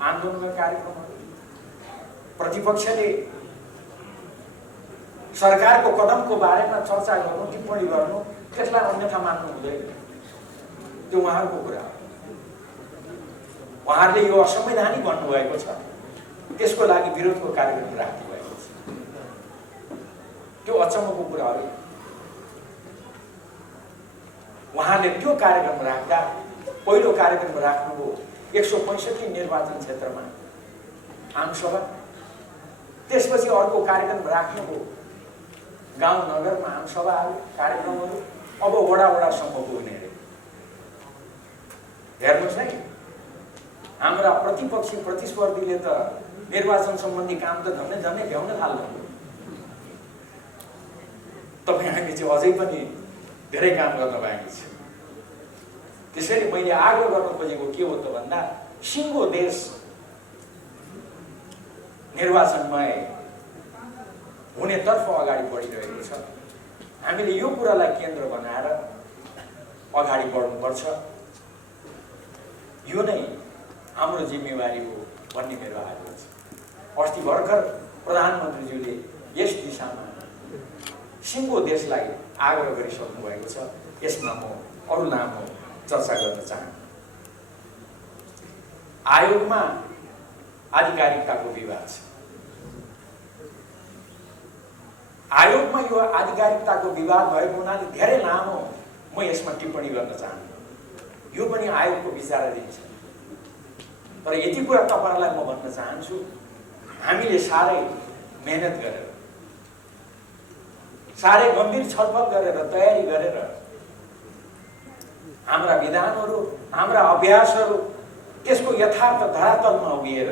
आन्दोलनका कार्यक्रमहरू, प्रतिपक्षले सरकारको कदमको बारेमा चर्चा गर्नु, टिप्पणी गर्नु, त्यसलाई अन्यथा मान्नु हुँदैन। त्यो उहाँहरूको कुरा हो। उहाँहरूले यो असंवैधानिक भन्नुभएको छ, त्यसको लागि विरोधको कार्यक्रम राख्नु भएको छ। त्यो अचम्मको कुरा हो। उहाँले त्यो कार्यक्रम राख्दा पहिलो कार्यक्रम राख्नुभयो 165 निर्वाचन क्षेत्रमा आमसभा, त्यसपछि अर्को कार्यक्रम राख्नुभयो गाउँ नगरमा आमसभाहरू, कार्यक्रमहरू, अब वडासम्म पुग्ने अरे। हेर्नुहोस् है, हाम्रा प्रतिपक्षी प्रतिस्पर्धीले त निर्वाचन सम्बन्धी काम त झन्डै भ्याउन थाल्नु। तपाईँ हामी चाहिँ अझै पनि धेरै काम गर्न बाँकी छ। त्यसैले मैले आग्रह गर्न खोजेको के हो त भन्दा, सिङ्गो देश निर्वाचनमय हुनेतर्फ अगाडि बढिरहेको छ। हामीले यो कुरालाई केन्द्र बनाएर अगाडि बढ्नुपर्छ। यो नै हाम्रो जिम्मेवारी हो भन्ने मेरो आग्रह छ। अस्ति भर्खर प्रधानमन्त्रीज्यूले यस दिशामा सिङ्गो देशलाई आग्रह गरिसक्नु भएको छ। यसमा म अरू लामो चर्चा गर्न चाहन्छु। आयोगमा आधिकारिकताको विवाद छ। आयोगमा यो आधिकारिकताको विवाद भएको हुनाले धेरै लामो म यसमा टिप्पणी गर्न चाहन्छु। यो पनि आयोगको विचाराधीन छ। तर यति कुरा तपाईहरुलाई म भन्न चाहन्छु, हामीले साह्रै मेहनत गरेर, साह्रै गम्भीर छलफल गरेर, तयारी गरेर हाम्रा विधानहरू, हाम्रा अभ्यासहरू, त्यसको यथार्थ धरातलमा उभिएर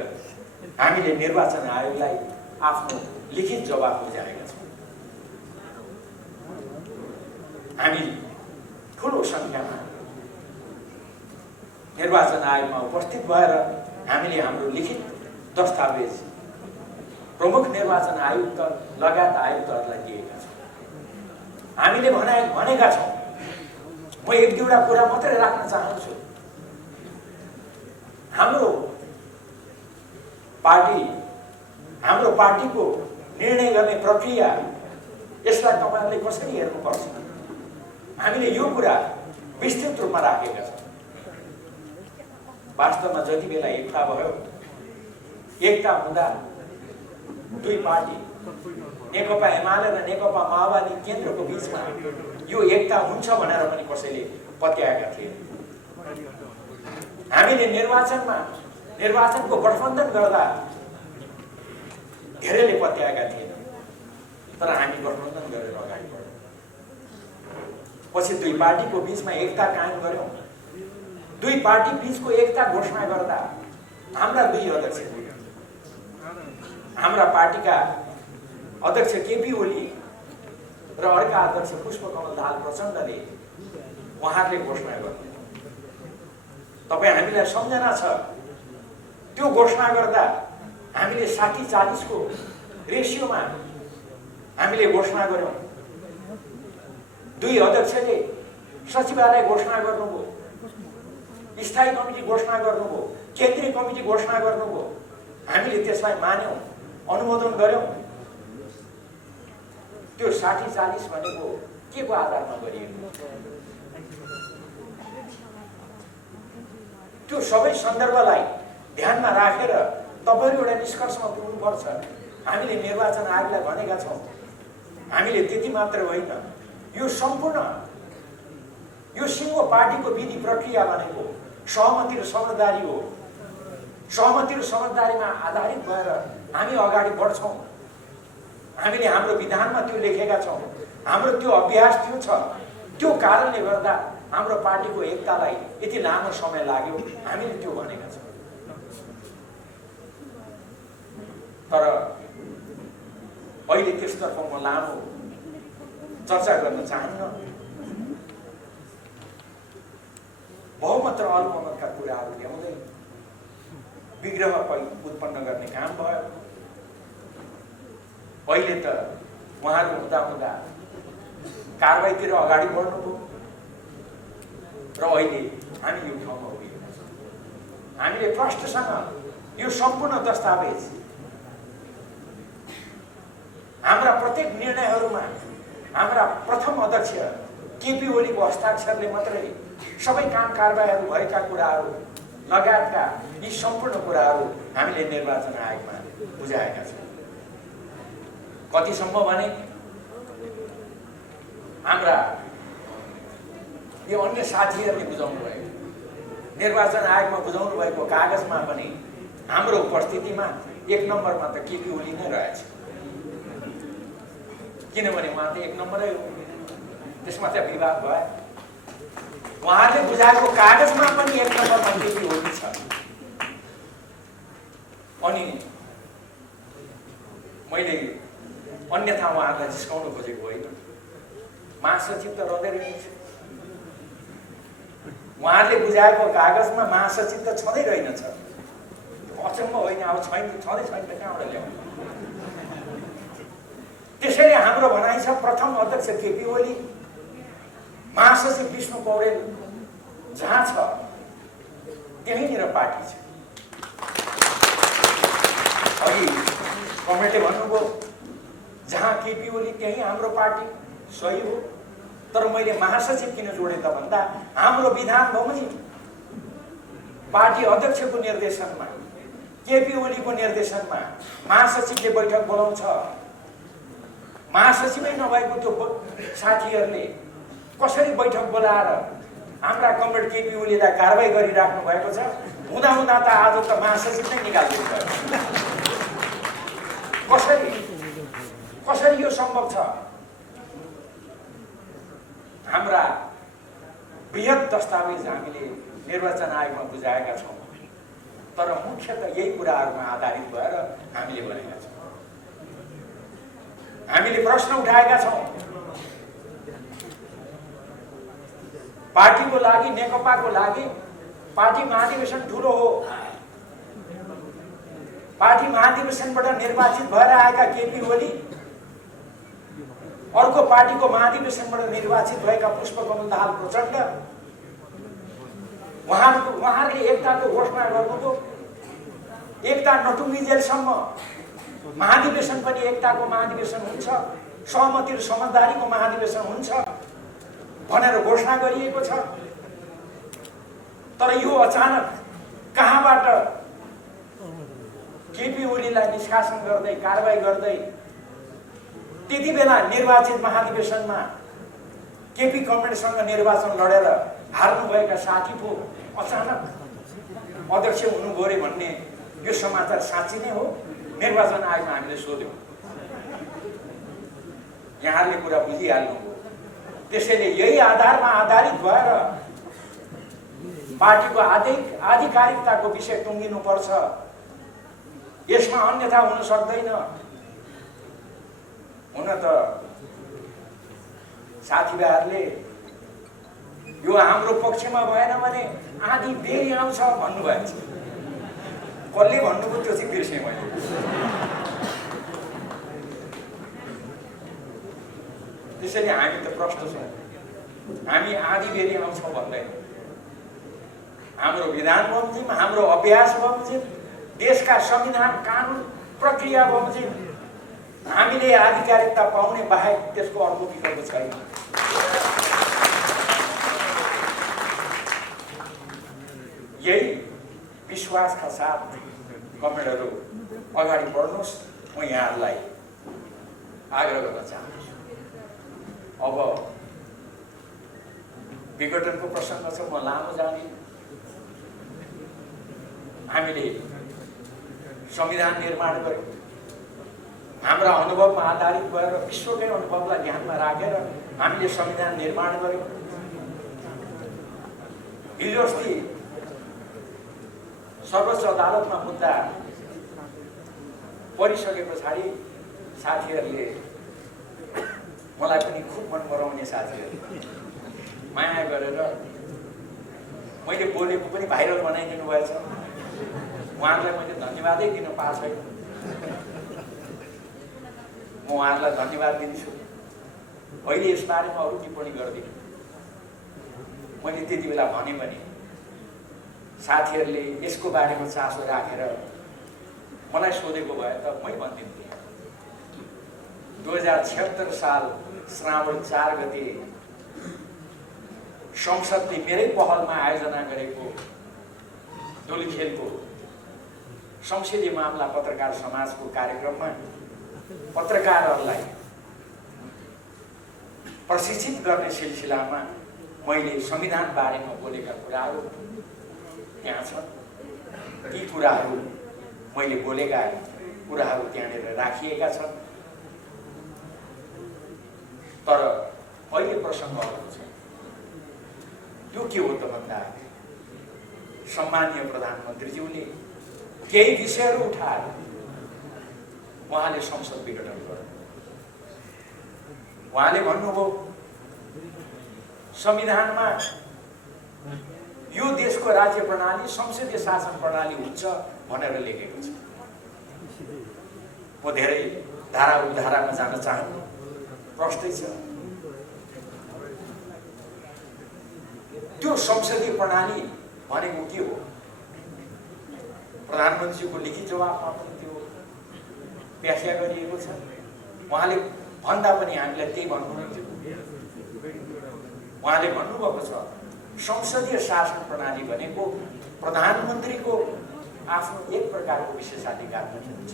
हामीले निर्वाचन आयोगलाई आफ्नो लिखित जवाब बुझाएका छौँ। हामी ठुलो संख्यामा निर्वाचन आयोगमा उपस्थित भएर हामीले हाम्रो लिखित दस्तावेज प्रमुख निर्वाचन आयुक्त लगायत आयुक्तहरूलाई दिएका छौँ। हामीले भनेका छौँ। म एक दुईवटा कुरा मात्रै राख्न चाहन्छु। हाम्रो पार्टीको निर्णय गर्ने प्रक्रिया, यसलाई तपाईहरुले कसरी हेर्नुपर्छ, हामीले यो कुरा विस्तृत रूपमा राखेका छौँ। वास्तवमा जति बेला एकता भयो, एकता हुँदा दुई पार्टी नेकपा एमाले र नेकपा माओवादी केन्द्रको बीचमा यो एकता हुन्छ भनेर पनि कसैले पत्याएका थिए। हामीले निर्वाचनको गठबन्धन गर्दा धेरैले पत्याएका थिएन, तर हामी गठबन्धन गरेर अगाडि बढ्यौँ। पछि दुई पार्टीको बीचमा एकता कायम गर्यौँ। दुई पार्टी बीचको एकता घोषणा गर्दा हाम्रा दुई अध्यक्ष, हाम्रा पार्टीका अध्यक्ष केपी ओली र अर्का अध्यक्ष पुष्पकमल दाहाल प्रचण्डले उहाँहरूले घोषणा गर्नु। तपाईँ हामीलाई सम्झना छ, त्यो घोषणा गर्दा हामीले 60-40 को रेसियोमा हामीले घोषणा गर्यौं। 2 अध्यक्षले सचिवालय घोषणा गर्नुभयो, स्थायी कमिटी घोषणा गर्नुभयो, केन्द्रीय कमिटी घोषणा गर्नुभयो। हामीले त्यसलाई मान्यौं, अनुमोदन गर्यौं। त्यो 60-40 भनेको के को आधारमा गरिएको? त्यो सबै सन्दर्भलाई ध्यानमा राखेर तपाईहरु एउटा निष्कर्षमा पुग्नुपर्छ। हामीले निर्वाचन आयोगलाई भनेका छौं, हामीले त्यति मात्र होइन, यो सम्पूर्ण यो सिङ्गो पार्टीको विधि प्रक्रिया भनेको सहमति र समझदारी हो। सहमति र समझदारीमा आधारित भएर हामी अगाडि बढ्छौं। हामीले हाम्रो विधानमा त्यो लेखेका छौं, हाम्रो त्यो अभ्यास त्यो छ। त्यो कारणले गर्दा हाम्रो पार्टीको एकतालाई यति लामो समय लाग्यो। हामीले त्यो भनेका छौं। तर अहिले त्यसतर्फ म लामो चर्चा गर्न चाहन्न। बहुमत र अल्पमतका कुराहरू ल्याउँदै विग्रह उत्पन्न गर्ने काम भयो। अहिले त उहाँहरू हुँदा कारबाहीतिर अगाडि बढ्नुभयो र अहिले हामी यो ठाउँमा उभिएका छौँ। हामीले प्रष्टसँग यो सम्पूर्ण दस्तावेज हाम्रा प्रत्येक निर्णयहरूमा हाम्रा प्रथम अध्यक्ष केपी ओलीको हस्ताक्षरले मात्रै सबै काम कारबाहीहरू भएका कुराहरू लगायतका यी सम्पूर्ण कुराहरू हामीले निर्वाचन आयोगमा बुझाएका छौँ। कतिसम्म भने हाम्रा यो अन्य साथीहरूले बुझाउनु भयो, निर्वाचन आयोगमा बुझाउनु भएको कागजमा पनि हाम्रो उपस्थितिमा 1 नम्बरमा त केपी ओली नै रहेछ। किनभने उहाँ त 1 नम्बरै हो, त्यसमा चाहिँ विवाद भयो। उहाँले बुझाएको कागजमा पनि 1 नम्बरमा केपी ओली छ। अनि मैले अन्यथा उहाँहरूलाई जिस्काउन खोजेको होइन। महासचिव त रहँदै रहन्छ। उहाँले बुझाएको कागजमा महासचिव त छँदै रहेनछ। अचम्म होइन, अब छैन, छँदै छैन त कहाँबाट ल्याउनु? त्यसैले हाम्रो भनाइ छ प्रथम अध्यक्ष केपी ओली, महासचिव विष्णु पौडेल जहाँ छ त्यहीँनिर पार्टी छ। अघि कमेन्टले भन्नुभयो जहाँ केपी ओली त्यही हाम्रो पार्टी, सही हो। तर मैले महासचिव किन जोडे त भन्दा हाम्रो विधान बमोजिम पार्टी अध्यक्षको निर्देशनमा, केपी ओलीको निर्देशनमा महासचिवले बैठक बोलाउँछ। महासचिवै नभएको त्यो साथीहरूले कसरी बैठक बोलाएर हाम्रा कमरेड केपी ओलीलाई कारबाही गरिराख्नु भएको छ। हुँदा हुँदा त आज त महासचिव नै निकालिदिनु भयो। कसरी यो सम्भव छ? हाम्रा बृहत दस्तावेज हामीले निर्वाचन आयोगमा बुझाएका छौँ। तर मुख्यतः यही कुराहरूमा आधारित भएर हामीले भनेका छौँ। हामीले प्रश्न उठाएका छौँ। पार्टीको लागि, नेकपाको लागि पार्टी महाधिवेशन ठुलो हो। पार्टी महाधिवेशनबाट निर्वाचित भएर आएका केपी ओली, अर्को पार्टीको महाधिवेशनबाट निर्वाचित भएका पुष्पकमल दाहाल प्रचण्ड, उहाँहरूले एकताको घोषणा गर्नुभयो। एकता नटुङ्गिजेलसम्म महाधिवेशन पनि एकताको महाधिवेशन हुन्छ, सहमति र समझदारीको महाधिवेशन हुन्छ भनेर घोषणा गरिएको छ। तर यो अचानक कहाँबाट केपी ओलीलाई निष्कासन गर्दै, कारबाही गर्दै, त्यति बेला निर्वाचित महाधिवेशनमा केपी कमरेडसँग निर्वाचन लडेर हार्नुभएका साथी पो अचानक अध्यक्ष हुनुभयो रे भन्ने यो समाचार साँच्ची नै हो? निर्वाचन आयोगमा हामीले सोध्यौँ, यहाँहरूले कुरा बुझिहाल्नुभयो। त्यसैले यही आधारमा आधारित भएर पार्टीको आधिकारिकताको विषय टुङ्गिनुपर्छ। यसमा अन्यथा हुन सक्दैन। हुन त साथीभाइहरूले यो हाम्रो पक्षमा भएन भने आधी बेरी आउँछ भन्नुभएको छ। कसले भन्नुभयो त्यो चाहिँ बिर्सेँ मैले। त्यसैले हामी त प्रष्ट छौँ। हामी आधी बेरी आउँछौँ भन्दैन। हाम्रो विधान बमोजिम, हाम्रो अभ्यास बमोजिम, देशका संविधान कानुन प्रक्रिया बमोजिम हामीले आधिकारिकता पाउने बाहेक त्यसको अर्को विकल्प छैन। यही विश्वासका साथ कमरेडहरू अगाडि बढ्नुहोस्। म यहाँहरूलाई आग्रह गर्न चाहन्छु। अब विघटनको प्रसङ्ग छ, म लामो जाने। हामीले संविधान निर्माण गर्यौँ। हाम्रा अनुभवमा आधारित भएर विश्वकै अनुभवलाई ध्यानमा राखेर हामीले संविधान निर्माण गर्यौँ। हिजो अस्ति सर्वोच्च अदालतमा मुद्दा परिसके पछाडि साथीहरूले मलाई पनि खुब मन पराउने साथीहरू माया गरेर मैले बोलेको पनि भाइरल बनाइदिनु भएछ। उहाँहरूलाई मैले धन्यवादै दिन पाएको छैन। म उहाँहरूलाई धन्यवाद दिन्छु। अहिले यसबारेमा अरू टिप्पणी गर्दिनँ। मैले त्यति बेला भने पनि साथीहरूले यसको बारेमा चासो राखेर मलाई सोधेको भए त मै भनिदिन्थेँ। 2076 साल श्रावण 4 गते संसदले मेरै पहलमा आयोजना गरेको धुलिखेलको संसदीय मामला पत्रकार समाजको कार्यक्रममा पत्रकारहरूलाई प्रशिक्षित गर्ने सिलसिलामा मैले संविधान बारेमा बोलेका कुराहरू त्यहाँ छन्। ती कुराहरू मैले बोलेका कुराहरू त्यहाँनिर राखिएका छन्। तर अहिले प्रसङ्ग अर्को छ। यो के हो त भन्दा सम्माननीय प्रधानमन्त्रीज्यूले केही विषयहरू उठाएर उहाँले संसद विघटन गर्नु। उहाँले भन्नुभयो संविधानमा यो देशको राज्य प्रणाली संसदीय शासन प्रणाली हुन्छ भनेर लेखेको छ। म धेरै धारा उपधारामा जान चाहन्छु, प्रष्टै छ। त्यो संसदीय प्रणाली भनेको के हो? प्रधानमन्त्रीको लिखित जवाफमा पनि त्यो व्याख्या गरिएको छ। उहाँले भन्दा पनि हामीलाई त्यही भन्नुहुन्थ्यो। उहाँले भन्नुभएको छ संसदीय शासन प्रणाली भनेको प्रधानमन्त्रीको आफ्नो एक प्रकारको विशेषाधिकार पनि हुन्छ।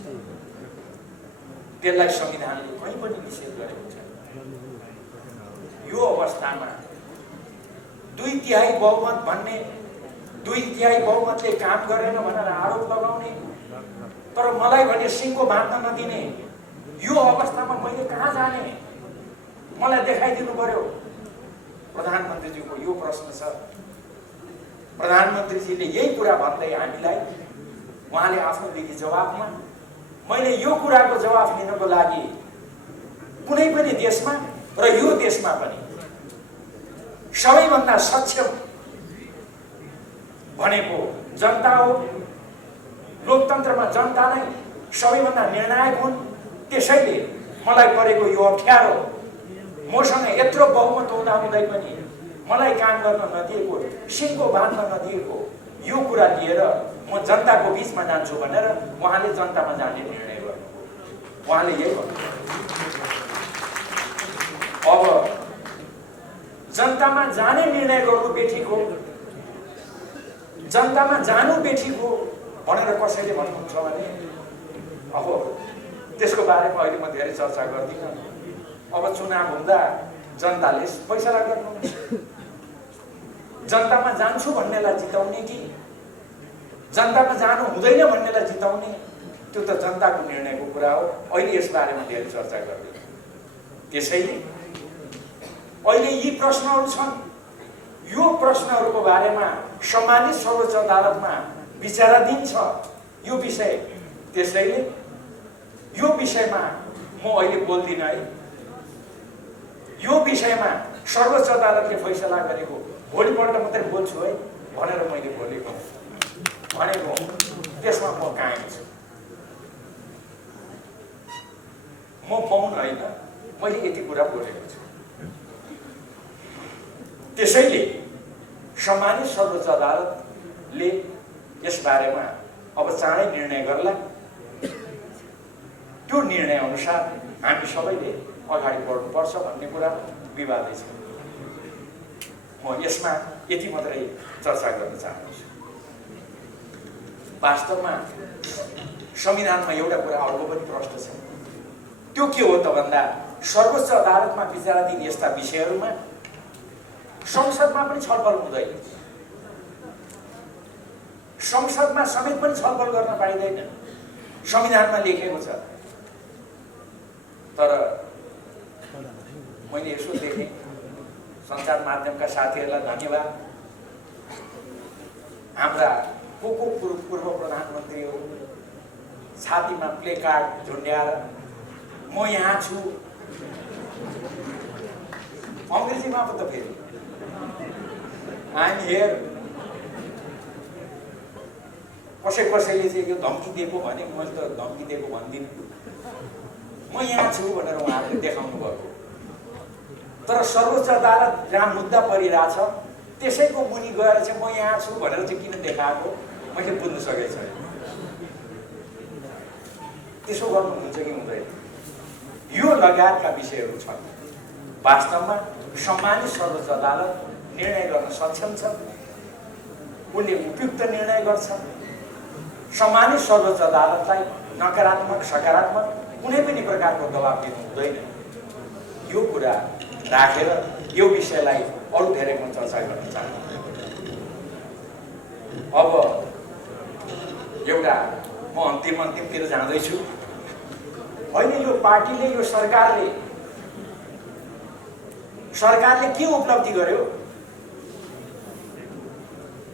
त्यसलाई संविधानले कहीँ पनि निषेध गरेको छ। यो अवस्थामा 2/3 बहुमत भन्ने, 2/3 बहुमतले काम गरेन भनेर आरोप लगाउने, तर मलाई भने सिङ्गो बाँध्न नदिने, यो अवस्थामा मैले कहाँ जाने? मलाई देखाइदिनु पर्यो। प्रधानमन्त्रीजीको यो प्रश्न छ। प्रधानमन्त्रीजीले यही कुरा भन्दै हामीलाई उहाँले आफ्नो लिखित जवाफमा मैले यो कुराको जवाफ लिनको लागि कुनै पनि देशमा र यो देशमा पनि सबैभन्दा सक्षम भनेको जनता हो। लोकतन्त्रमा जनता नै सबैभन्दा निर्णायक हुन्। त्यसैले मलाई परेको यो अप्ठ्यारो, मसँग यत्रो बहुमत हुँदाहुँदै पनि मलाई काम गर्न नदिएको, सिङ्गो बाँध्न नदिएको यो कुरा लिएर म जनताको बिचमा जान्छु भनेर उहाँले जनतामा जाने निर्णय गर्नुभयो। उहाँले यही भन्नुभयो। अब जनतामा जाने निर्णय गर्नु बेठिक हो, जनतामा जानु बेठिक हो भनेर कसैले भन्नुहुन्छ भने अब त्यसको बारेमा अहिले म धेरै चर्चा गर्दिनँ। अब चुनाव हुँदा जनताले फैसला गर्नुहुन्छ। जनतामा जान्छु भन्नेलाई जिताउने कि जनतामा जानु हुँदैन भन्नेलाई जिताउने, त्यो त जनताको निर्णयको कुरा हो। अहिले यसबारेमा धेरै चर्चा गर्दिनँ। त्यसैले अहिले यी प्रश्नहरू छन्। यो प्रश्नहरूको बारेमा सम्मानित सर्वोच्च अदालतमा विचाराधीन छ यो विषय। त्यसैले यो विषयमा म अहिले बोल्दिनँ है। यो विषयमा सर्वोच्च अदालतले फैसला गरेको भोलिपल्ट मात्रै बोल्छु है भनेर मैले बोलेको भनेको त्यसमा म कायम छु। म मौन होइन, मैले यति कुरा बोलेको छु। त्यसैले सम्मानित सर्वोच्च अदालतले यस बारेमा अब चाँडै निर्णय गर्ला। त्यो निर्णय अनुसार हामी सबैले अगाडि बढ्नुपर्छ भन्ने कुरा विवादै छ। म यसमा यति मात्रै चर्चा गर्न चाहन्छु। वास्तवमा संविधानमा एउटा कुरा अर्को पनि प्रश्न छ। त्यो के हो त भन्दा सर्वोच्च अदालतमा विचाराधीन यस्ता विषयहरूमा संसदमा पनि छलफल हुँदैन, संसदमा समेत पनि छलफल गर्न पाइँदैन, संविधानमा लेखेको छ। तर मैले यसो देखेँ, सञ्चार माध्यमका साथीहरूलाई धन्यवाद, हाम्रा को पूर्व प्रधानमन्त्री हो छातीमा प्ले कार्ड झुन्ड्याएर म यहाँ छु, अङ्ग्रेजीमा पो त फेरि आई एम हियर। कसैले चाहिँ यो धम्की दिएको भने मैले त धम्की दिएको भन्दिनँ, म यहाँ छु भनेर उहाँहरूले देखाउनु भएको। तर सर्वोच्च अदालत जहाँ मुद्दा परिरहेछ त्यसैको मुनि गएर चाहिँ म यहाँ छु भनेर चाहिँ किन देखाएको मैले बुझ्न सकेको छैन। त्यसो गर्नुहुन्छ कि हुँदैन? यो लगायतका विषयहरू छन्। वास्तवमा सम्मानित सर्वोच्च अदालत निर्णय गर्न सक्षम छ, उनले उपयुक्त निर्णय गर्छ। सम्मानित सर्वोच्च अदालतलाई नकारात्मक सकारात्मक कुनै पनि प्रकारको दबाब दिनु हुँदैन। यो कुरा राखेर यो विषयलाई अरू धेरै म चर्चा गर्न चाहन्छु। अब एउटा म अन्तिमतिर जाँदैछु। होइन, यो पार्टीले यो सरकारले के उपलब्धि गर्यो?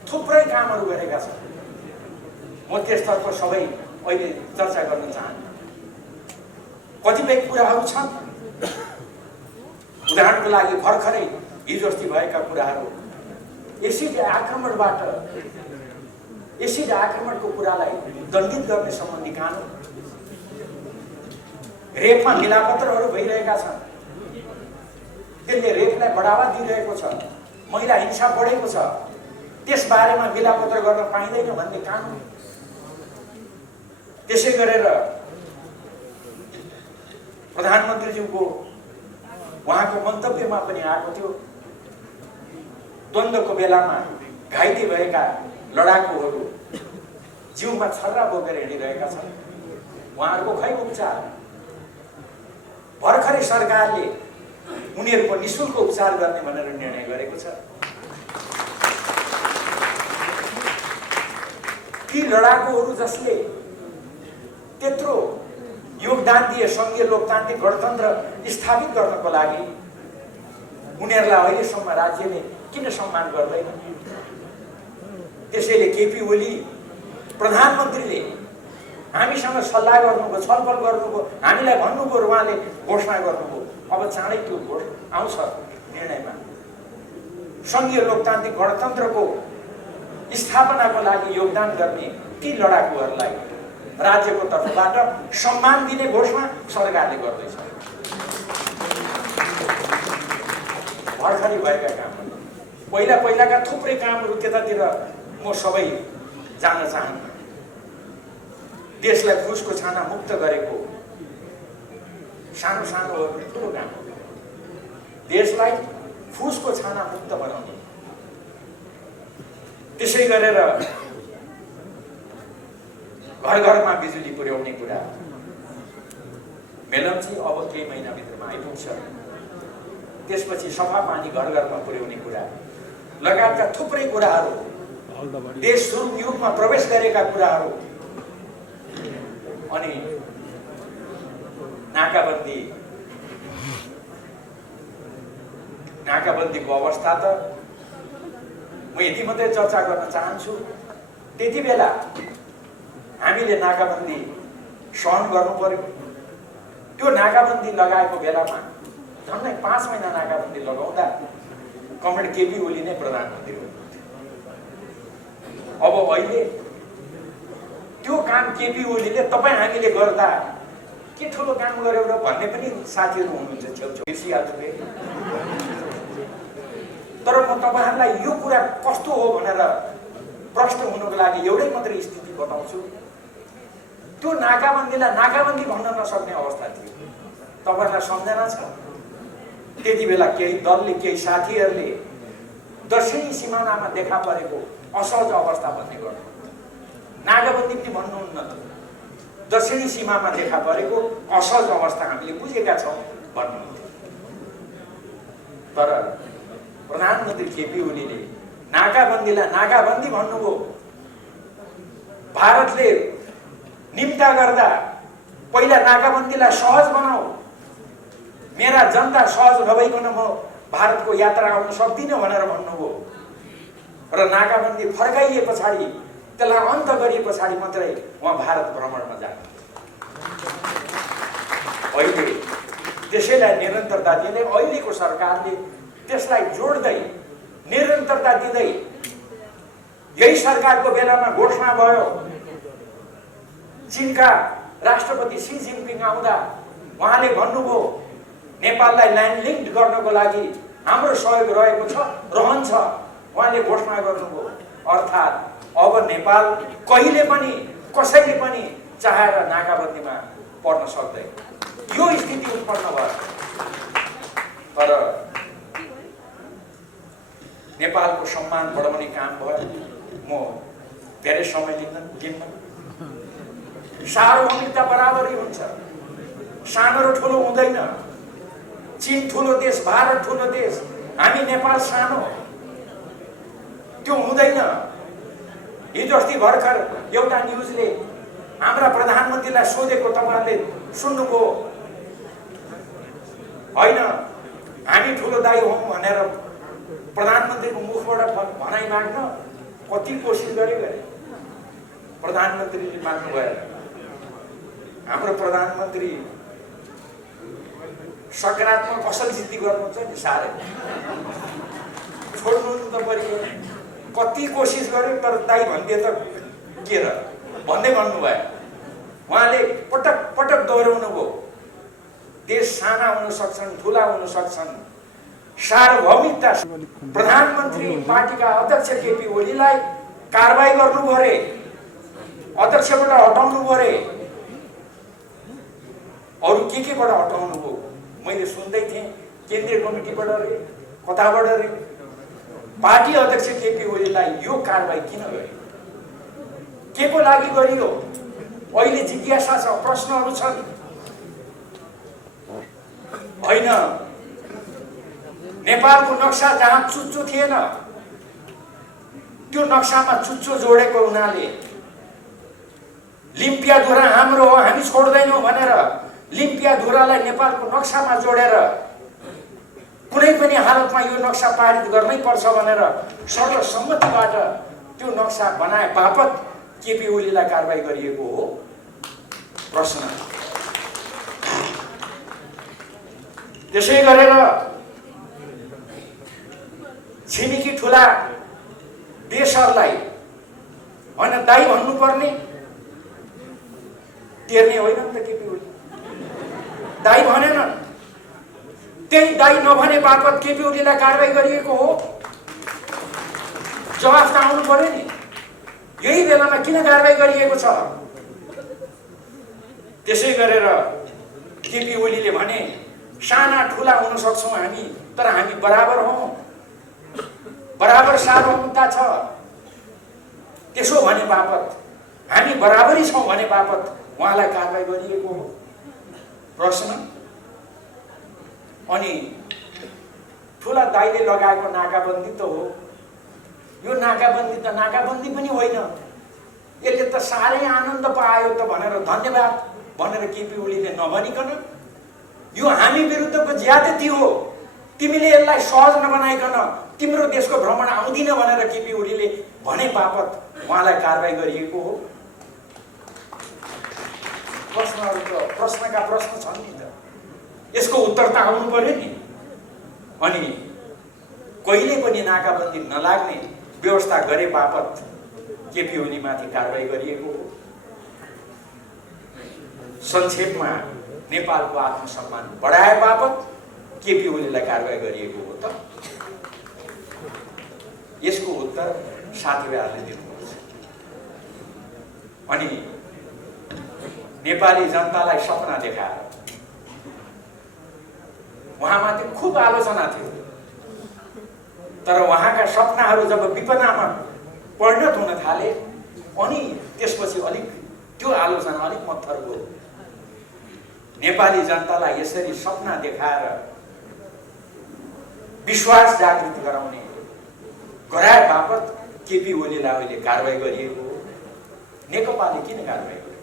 थुप्रै कामहरू गरेका छन्। म त्यसतर्फ सबै अहिले चर्चा गर्न चाहन्छु। कतिपय कुराहरू छन्, उदाहरणको लागि भर्खरै हिजो अस्ति भएका कुराहरू, एसिड आक्रमणको कुरालाई दण्डित गर्ने सम्बन्धी कानुन, रेपमा मिलापत्रहरू भइरहेका छन्, त्यसले रेपलाई बढावा दिइरहेको छ, महिला हिंसा बढेको छ, त्यसबारेमा मिलापत्र गर्न पाइँदैन भन्ने कानुन। त्यसै गरेर प्रधानमन्त्रीज्यूको उहाँको मन्तव्यमा पनि आएको थियो, द्वन्द्वको बेलामा घाइते भएका लडाकुहरू जिउमा छर्रा बोकेर हिँडिरहेका छन्, उहाँहरूको खै उपचार? भर्खरै सरकारले उनीहरूको निःशुल्क उपचार गर्ने भनेर निर्णय गरेको छ। ती लडाकुहरू जसले त्यत्रो योगदान दिए सङ्घीय लोकतान्त्रिक गणतन्त्र स्थापित गर्नको लागि, उनीहरूलाई अहिलेसम्म राज्यले किन सम्मान गर्दैन? त्यसैले केपी ओली प्रधानमन्त्रीले हामीसँग सल्लाह गर्नुभयो, छलफल गर्नुभयो, हामीलाई भन्नुभयो, उहाँले घोषणा गर्नुभयो। अब चाँडै त्यो आउँछ निर्णयमा। सङ्घीय लोकतान्त्रिक गणतन्त्रको स्थापनाको लागि योगदान गर्ने ती लडाकुहरूलाई राज्यको तर्फबाट सम्मान दिने घोषणा सरकारले गर्दैछ। भर्खरै भएका कामहरू, पहिलाका थुप्रै कामहरू त्यतातिर म सबै जान चाहन्छु। देशलाई घुसको छाना मुक्त गरेको सानो सानो ठुलो काम, देशलाई फुसको छाना मुक्त बनाउने। त्यसै गरेर घर घरमा बिजुली पुर्याउने कुरा, मेलम्ची अब केही महिनाभित्रमा आइपुग्छ। त्यसपछि सफा पानी घर घरमा पुर्याउने कुरा लगायतका थुप्रै कुराहरू, देश सुरु युगमा प्रवेश गरेका कुराहरू। अनि नाकाबन्दीको अवस्था त म यति मात्रै चर्चा गर्न चाहन्छु। त्यति बेला हामीले नाकाबन्दी सहन गर्नु पर्यो। त्यो नाकाबन्दी लगाएको बेलामा झन्डै 5 महिना नाकाबन्दी लगाउँदा कमरेड केपी ओली नै प्रधानमन्त्री हुनुहुन्थ्यो। अब अहिले त्यो काम केपी ओलीले तपाईँ हामीले गर्दा के ठुलो काम गर्यो र भन्ने पनि साथीहरू हुनुहुन्छ छेउछेउ बिर्सिहाल्छु। तर म तपाईँहरूलाई यो कुरा कस्तो हो भनेर प्रश्न हुनुको लागि एउटै मात्रै स्थिति बताउँछु। त्यो नाकाबन्दीलाई नाकाबन्दी भन्न नसक्ने अवस्था थियो। तपाईँहरूलाई सम्झना छ त्यति बेला केही दलले केही साथीहरूले दक्षिणी सिमानामा देखा परेको असहज अवस्था भन्ने गर्नु, नाकाबन्दी पनि भन्नुहुन्न, दक्षिणी सीमामा देखा परेको असहज अवस्था हामीले बुझेका छौँ भन्नुहुन्थ्यो। तर प्रधानमन्त्री केपी ओलीले नाकाबन्दीलाई नाकाबन्दी भन्नुभयो। भारतले निम्ता गर्दा पहिला नाकाबन्दीलाई सहज बनाऊ, मेरा जनता सहज नभइकन म भारतको यात्रा आउन सक्दिनँ भनेर भन्नुभयो। र नाकाबन्दी फर्काइए पछाडि, त्यसलाई अन्त गरिए पछाडि मात्रै उहाँ भारत भ्रमणमा जानु। अहिले त्यसैलाई निरन्तरता दिँदै अहिलेको सरकारले त्यसलाई जोड्दै निरन्तरता दिँदै यही सरकारको बेलामा घोषणा भयो, चीनका राष्ट्रपति सी जिनपिङ आउँदा उहाँले भन्नुभयो नेपाललाई ल्यान्ड लिङ्क गर्नको लागि हाम्रो सहयोग रहेको छ, रहन्छ, उहाँले घोषणा गर्नुभयो। अर्थात् अब नेपाल कहिले पनि कसैले पनि चाहेर नाकाबन्दीमा पर्न सक्दैन, यो स्थिति उत्पन्न भयो। तर नेपालको सम्मान बढाउने काम भयो। म धेरै समय लिन्न, सार्वभौमिकता बराबरै हुन्छ, सानो र ठुलो हुँदैन। चीन ठुलो देश, भारत ठुलो देश, हामी नेपाल सानो, त्यो हुँदैन। हिजो अस्ति भर्खर एउटा न्युजले हाम्रा प्रधानमन्त्रीलाई सोधेको तपाईँहरूले सुन्नुभयो होइन, हामी ठुलो दाइ हौँ भनेर प्रधानमन्त्रीको मुखबाट भनाइ माग्न कति कोसिस गरे प्रधानमन्त्रीले माग्नु भएन। हाम्रो प्रधानमन्त्री सकारात्मक असल जिद्दी गर्नुहुन्छ नि, साह्रै छोड्नु त पऱ्यो। कति कोसिस गर्यो तर दाइ भनिदिए त के र भन्दै भन्नुभयो। उहाँले पटक पटक दोहोऱ्याउनु भयो, देश साना हुन सक्छन्, ठुला हुन सक्छन्, सार्वभौमिकता। प्रधानमन्त्री पार्टीका अध्यक्ष केपी ओलीलाई कारबाही गर्नु परे, अध्यक्षबाट हटाउनु परे, अरू केबाट हटाउनु भयो। मैले सुन्दै थिएँ केन्द्रीय कमिटीबाट रे कताबाट रे। पार्टी अध्यक्ष केपी ओलीलाई यो कारबाही किन गरियो, के को लागि गरियो? अहिले जिज्ञासा छ, प्रश्नहरू छन्। होइन, नेपालको नक्सा जहाँ चुच्चो थिएन त्यो नक्सामा चुच्चो जोडेको हुनाले लिम्पियाधुरा हाम्रो हो, हामी छोड्दैनौँ भनेर लिम्पियाधुरालाई नेपालको नक्सामा जोडेर कुनै पनि हालतमा यो नक्सा पारित गर्नै पर्छ भनेर सर्वसम्मतिबाट त्यो नक्सा बनाए बापत केपी ओलीलाई कारबाही गरिएको हो। प्रश्न त्यसै गरेर छिमेकी ठुला देशहरूलाई होइन दाइ भन्नुपर्ने, टेर्ने होइन नि त केपी ओली, दाइ भनेन। त्यही दाइ नभने बापत केपी ओलीलाई कारबाही गरिएको हो। जवाफ त आउनु पर्यो नि, यही बेलामा किन कारबाही गरिएको छ? त्यसै गरेर केपी ओलीले भने साना ठुला हुन सक्छौँ हामी, तर हामी बराबर हौँ, बराबर सार्वभौमिकता छ। त्यसो भने बापत, हामी बराबरी छौँ भने बापत उहाँलाई कारबाही गरिएको हो। प्रश्न अनि ठुला दाइले लगाएको नाकाबन्दी त हो, यो नाकाबन्दी त नाकाबन्दी पनि होइन, यसले त साह्रै आनन्द पायो त भनेर धन्यवाद भनेर केपी ओलीले नभनिकन यो हामी विरुद्धको ज्यादती हो, तिमीले यसलाई सहज नबनाइकन तिम्रो देशको भ्रमण आउँदिन भनेर केपी ओलीले भने बापत उहाँलाई कारबाही गरिएको हो। प्रश्नहरू त प्रश्नका प्रश्न छन् नि त, यसको उत्तर त आउनु पर्यो नि। अनि कहिले पनि नाकाबन्दी नलाग्ने व्यवस्था गरे बापत केपी ओलीमाथि कारबाही गरिएको हो। संक्षेपमा नेपालको आत्मसम्मान बढाए बापत केपी ओलीलाई कारबाही गरिएको हो त? यसको उत्तर साथीभाइहरूले दिनुपर्छ। अनि नेपाली जनतालाई सपना देखाएर उहाँमाथि खुब आलोचना थियो, तर उहाँका सपनाहरू जब विपदामा परिणत हुन थाले अनि त्यसपछि अलिक त्यो आलोचना अलिक मत्थर गयो। नेपाली जनतालाई यसरी सपना देखाएर विश्वास जागृत गराए बापत केपी ओलीलाई अहिले कारबाही गरिएको हो। नेकपाले किन कारबाही गर्यो?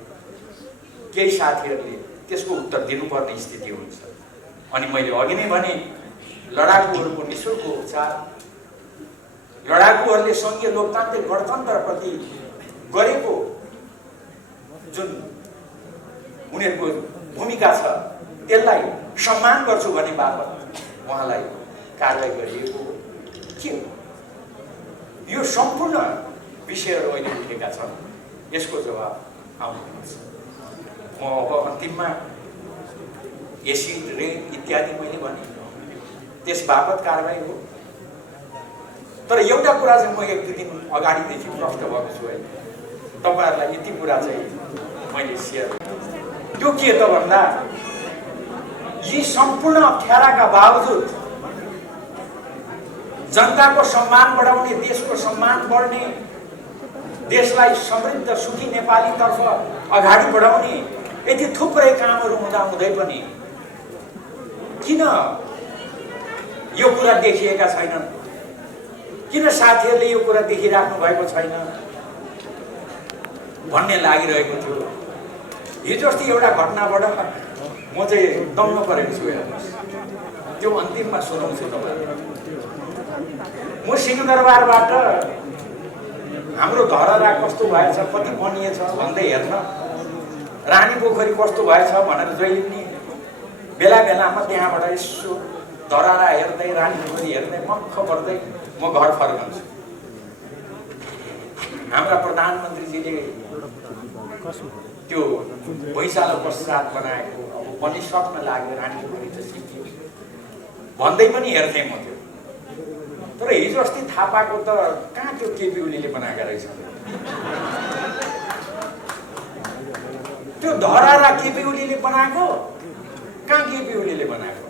केही साथीहरूले त्यसको उत्तर दिनुपर्ने स्थिति हुन्छ। अनि मैले अघि नै भने लडाकुहरूको निःशुल्क उपचार, लडाकुहरूले सङ्घीय लोकतान्त्रिक गणतन्त्रप्रति गरेको जुन उनीहरूको भूमिका छ त्यसलाई सम्मान गर्छु भन्ने बापत उहाँलाई कारबाही गरिएको हो। के हो यो सम्पूर्ण विषयहरू अहिले उठेका छन्, यसको जवाब आउनुपर्छ। म अब अन्तिममा एसिड रेन इत्यादि मैले भने त्यस बापत कारबाही हो। तर एउटा कुरा चाहिँ म एक दुई दिन अगाडिदेखि प्रष्ट भएको छु है, तपाईँहरूलाई यति कुरा चाहिँ मैले सेयर, त्यो के त भन्दा यी सम्पूर्ण अप्ठ्याराका बावजुद जनताको सम्मान बढाउने, देशको सम्मान बढ्ने, देशलाई समृद्ध सुखी नेपालीतर्फ अगाडि बढाउने यति थुप्रै कामहरू हुँदाहुँदै पनि किन यो कुरा देखिएका छैनन्? किन साथीहरूले यो कुरा देखिराख्नु भएको छैन भन्ने लागिरहेको थियो। हिजो अस्ति एउटा घटनाबाट म चाहिँ दङ्ग परेको छु। हेर्नुहोस्, त्यो अन्तिममा सुनाउँछु तपाईँलाई। म सिंहदरबारबाट हाम्रो धरहरा कस्तो भएछ, कति बनिएछ भन्दै हेर्न, रानी पोखरी कस्तो भएछ भनेर जहिले पनि बेला बेलामा त्यहाँबाट यसो धरहरा हेर्दै, रानी पोखरी हेर्दै मक्ख पर्दै म घर फर्कन्छु। हाम्रा प्रधानमन्त्रीजीले त्यो भैँचालो पश्चात बनाएको अब बनिसक्न लाग्यो, रानी पोखरी त सिक्यो भन्दै पनि हेर्थेँ म त्यो। तर हिजो अस्ति थाहा पाएको त कहाँ त्यो केपी ओलीले बनाएका रहेछ। त्यो धरहरा केपी ओलीले बनाएको, कहाँ केपी ओलीले बनाएको?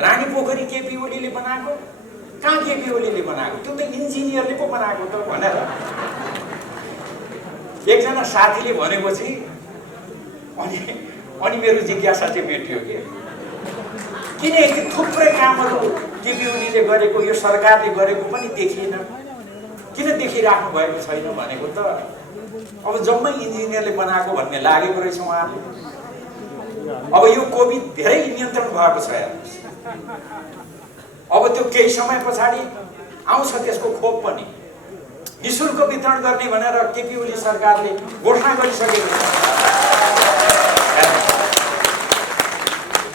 रानी पोखरी केपी ओलीले बनाएको, कहाँ केपी ओलीले बनाएको? त्यो त इन्जिनियरले पो बनाएको त भनेर एकजना साथीले भनेपछि अनि मेरो जिज्ञासा चाहिँ मेटियो के किन यति थुप्रै कामहरू केपी ओलीले गरेको, यो सरकारले गरेको पनि देखिएन, किन देखिराख्नु भएको छैन भनेको त अब जम्मै इन्जिनियरले बनाएको भन्ने लागेको रहेछ उहाँले। अब यो कोभिड धेरै नियन्त्रण भएको छ हेर्नुहोस्। अब त्यो केही समय पछाडि आउँछ त्यसको खोप पनि निःशुल्क वितरण गर्ने भनेर केपी ओली सरकारले घोषणा गरिसकेको छ।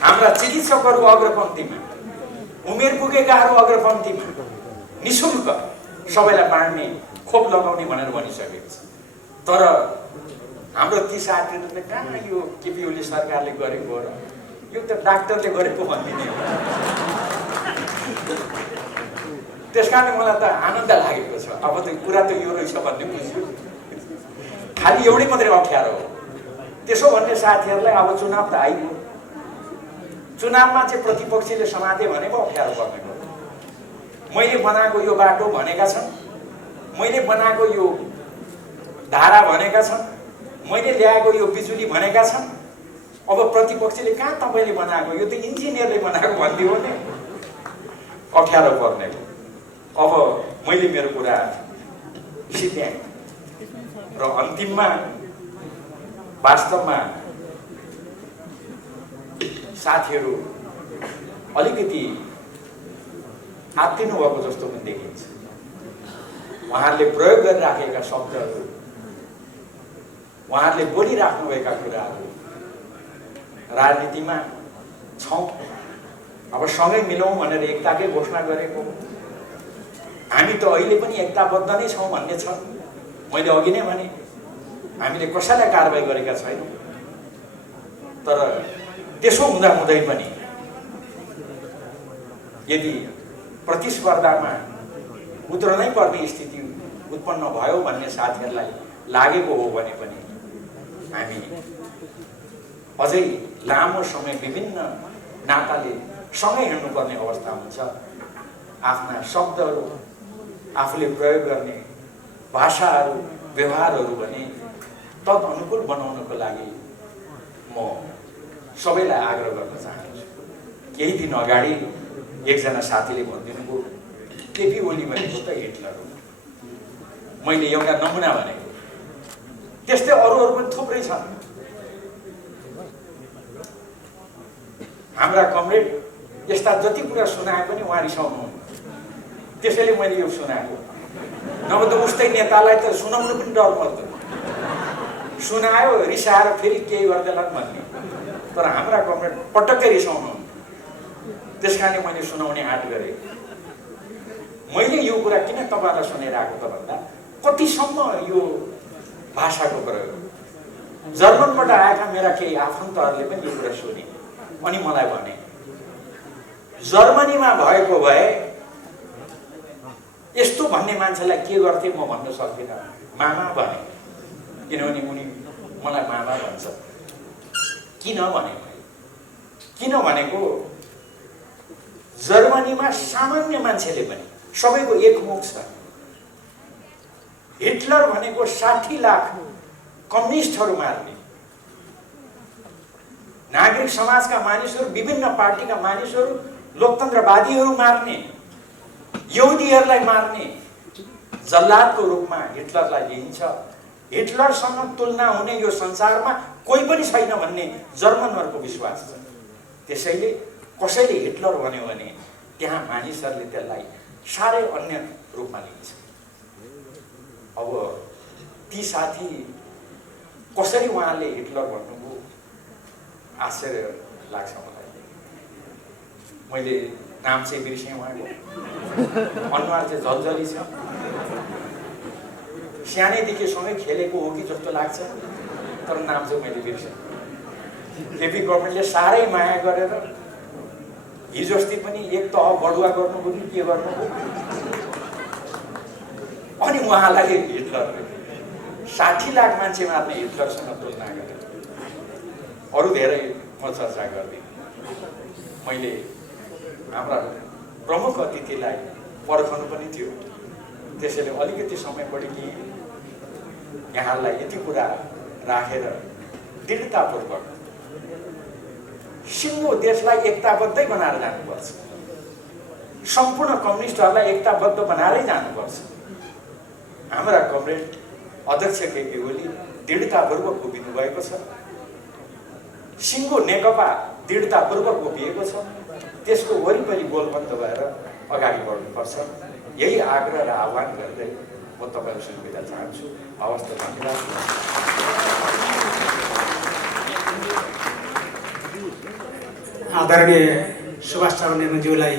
हाम्रा चिकित्सकहरू अग्रपन्थीमा, उमेर पुगेकाहरू अग्रपन्थीमा निःशुल्क सबैलाई बाँड्ने, खोप लगाउने भनेर भनिसकेको छ। तर हाम्रो ती साथीहरूले कहाँ यो केपी ओली सरकारले गरेको र यो त डाक्टरले गरेको भनिदिने हो। त्यस कारण मलाई त आनन्द लागेको छ। अब त कुरा त यो रहेछ भन्ने बुझ्यो। खालि एउटै मात्रै अप्ठ्यारो हो। त्यसो भन्ने साथीहरूलाई अब चुनाव त आइयो, चुनावमा चाहिँ प्रतिपक्षीले समाते भने पो अप्ठ्यारो पर्ने हो। मैले बनाएको यो बाटो भनेका छन्, मैले बनाएको यो धारा भनेका छन्, मैले ल्याएको यो बिजुली भनेका छन्। अब प्रतिपक्षीले कहाँ तपाईँले बनाएको, यो त इन्जिनियरले बनाएको भनिदियो भने अप्ठ्यारो पर्ने हो। अब मैले मेरो कुरा सिद्ध्याएँ र अन्तिममा वास्तवमा साथीहरू अलिकति आत्तिनु भएको जस्तो पनि देखिन्छ। उहाँहरूले प्रयोग गरिराखेका शब्दहरू, उहाँहरूले बोलिराख्नुभएका कुराहरू राजनीतिमा छौँ। अब सँगै मिलौँ भनेर एकताकै घोषणा गरेको, हामी त अहिले पनि एकताबद्ध नै छौँ भन्ने छ। मैले अघि नै भने हामीले कसैलाई कारबाही गरेका छैनौँ, तर त्यसो हुँदै पनि यदि प्रतिस्पर्धामा उत्रनै पर्ने स्थिति उत्पन्न भयो भन्ने साथीहरूलाई लागेको हो भने पनि हामी अझै लामो समय विभिन्न नाताले सँगै हिँड्नुपर्ने अवस्था हुन्छ। आफ्ना शब्दहरू, आफूले प्रयोग गर्ने भाषाहरू, व्यवहारहरू भने तदनुकूल बनाउनको लागि म सबैलाई आग्रह गर्न चाहन्छु। केही दिन अगाडि एकजना साथीले भनिदिनु भयो, केपी ओली भनेको त हिटलर हो। मैले एउटा नमुना भनेको, त्यस्तै अरूहरू पनि थुप्रै छन्। हाम्रा कमरेड यस्ता जति कुरा सुनाए पनि उहाँ रिसाउनुहुन्न, त्यसैले मैले यो सुनाएको। नभए त उस्तै नेतालाई त सुनाउनु पनि डर पर्दैन, सुनायो रिसाएर फेरि केही गर्दैलान् भन्ने। तर हाम्रा कमरेड पटक्कै रिसाउनुहुन्न, त्यस कारणले मैले सुनाउने आँट गरेँ। मैले यो कुरा किन तपाईँलाई सुनाइरहेको त भन्दा कतिसम्म यो भाषाको प्रयोग। जर्मनबाट आएका मेरा केही आफन्तहरूले पनि यो कुरा सुने अनि मलाई भने, जर्मनीमा भएको भए यस्तो भन्ने मान्छेलाई के गर्थे म भन्न सक्दिनँ, मामा भने। किनभने उनी मलाई मामा भन्छ। किन भनेको जर्मनीमा सामान्य मान्छेले पनि सबैको एक मुख छ। हिटलर भनेको 60 लाख कम्युनिस्टहरू मार्ने, नागरिक समाजका मानिसहरू, विभिन्न पार्टीका मानिसहरू, लोकतन्त्रवादीहरू मार्ने, यहुदीहरूलाई मार्ने जल्लादको रूपमा हिटलरलाई लिइन्छ। हिटलरसँग तुलना हुने यो संसारमा कोही पनि छैन भन्ने जर्मनहरूको विश्वास छ। त्यसैले कसैले हिटलर भन्यो भने त्यहाँ मानिसहरूले त्यसलाई साह्रै अन्य रूपमा लिन्छ। अब ती साथी कसरी उहाँले हिटलर भन्नुभयो, आश्चर्य लाग्छ मलाई। मैले नाम चाहिँ बिर्सेँ उहाँको, अनुहार चाहिँ झल्झली छ। सानैदेखि सँगै खेलेको हो कि जस्तो लाग्छ, तर नाम चाहिँ मैले बिर्सेँ। केपी गभर्मेन्टले साह्रै माया गरेर हिजो अस्ति पनि एक तह बढुवा गर्नुभयो कि के गर्नुभयो, अनि उहाँलाई हिटलर 60 लाख मान्छे मार्ने हिटलरसँग तुलना गरेर। अरू धेरै म चर्चा गर्दिनँ। मैले हाम्रा प्रमुख अतिथिलाई पर्खनु पनि थियो, त्यसैले अलिकति समय बढी लिएँ। यहाँलाई यति कुरा राखेर दृढतापूर्वक सिङ्गो देशलाई एकताबद्धै बनाएर जानुपर्छ। सम्पूर्ण कम्युनिस्टहरूलाई एकताबद्ध बनाएरै जानुपर्छ। हाम्रा कमरेड अध्यक्ष केपी ओली दृढतापूर्वक उभिनु भएको छ। सिङ्गो नेकपा दृढतापूर्वक उभिएको छ। त्यसको वरिपरि गोलबन्द भएर अगाडि बढ्नुपर्छ। यही आग्रह र आह्वान गर्दै म तपाईँहरूसँग बिदा चाहन्छु। हवस् त, धन्यवाद। आदरणीय सुभाष चन्द्र नेताज्यूलाई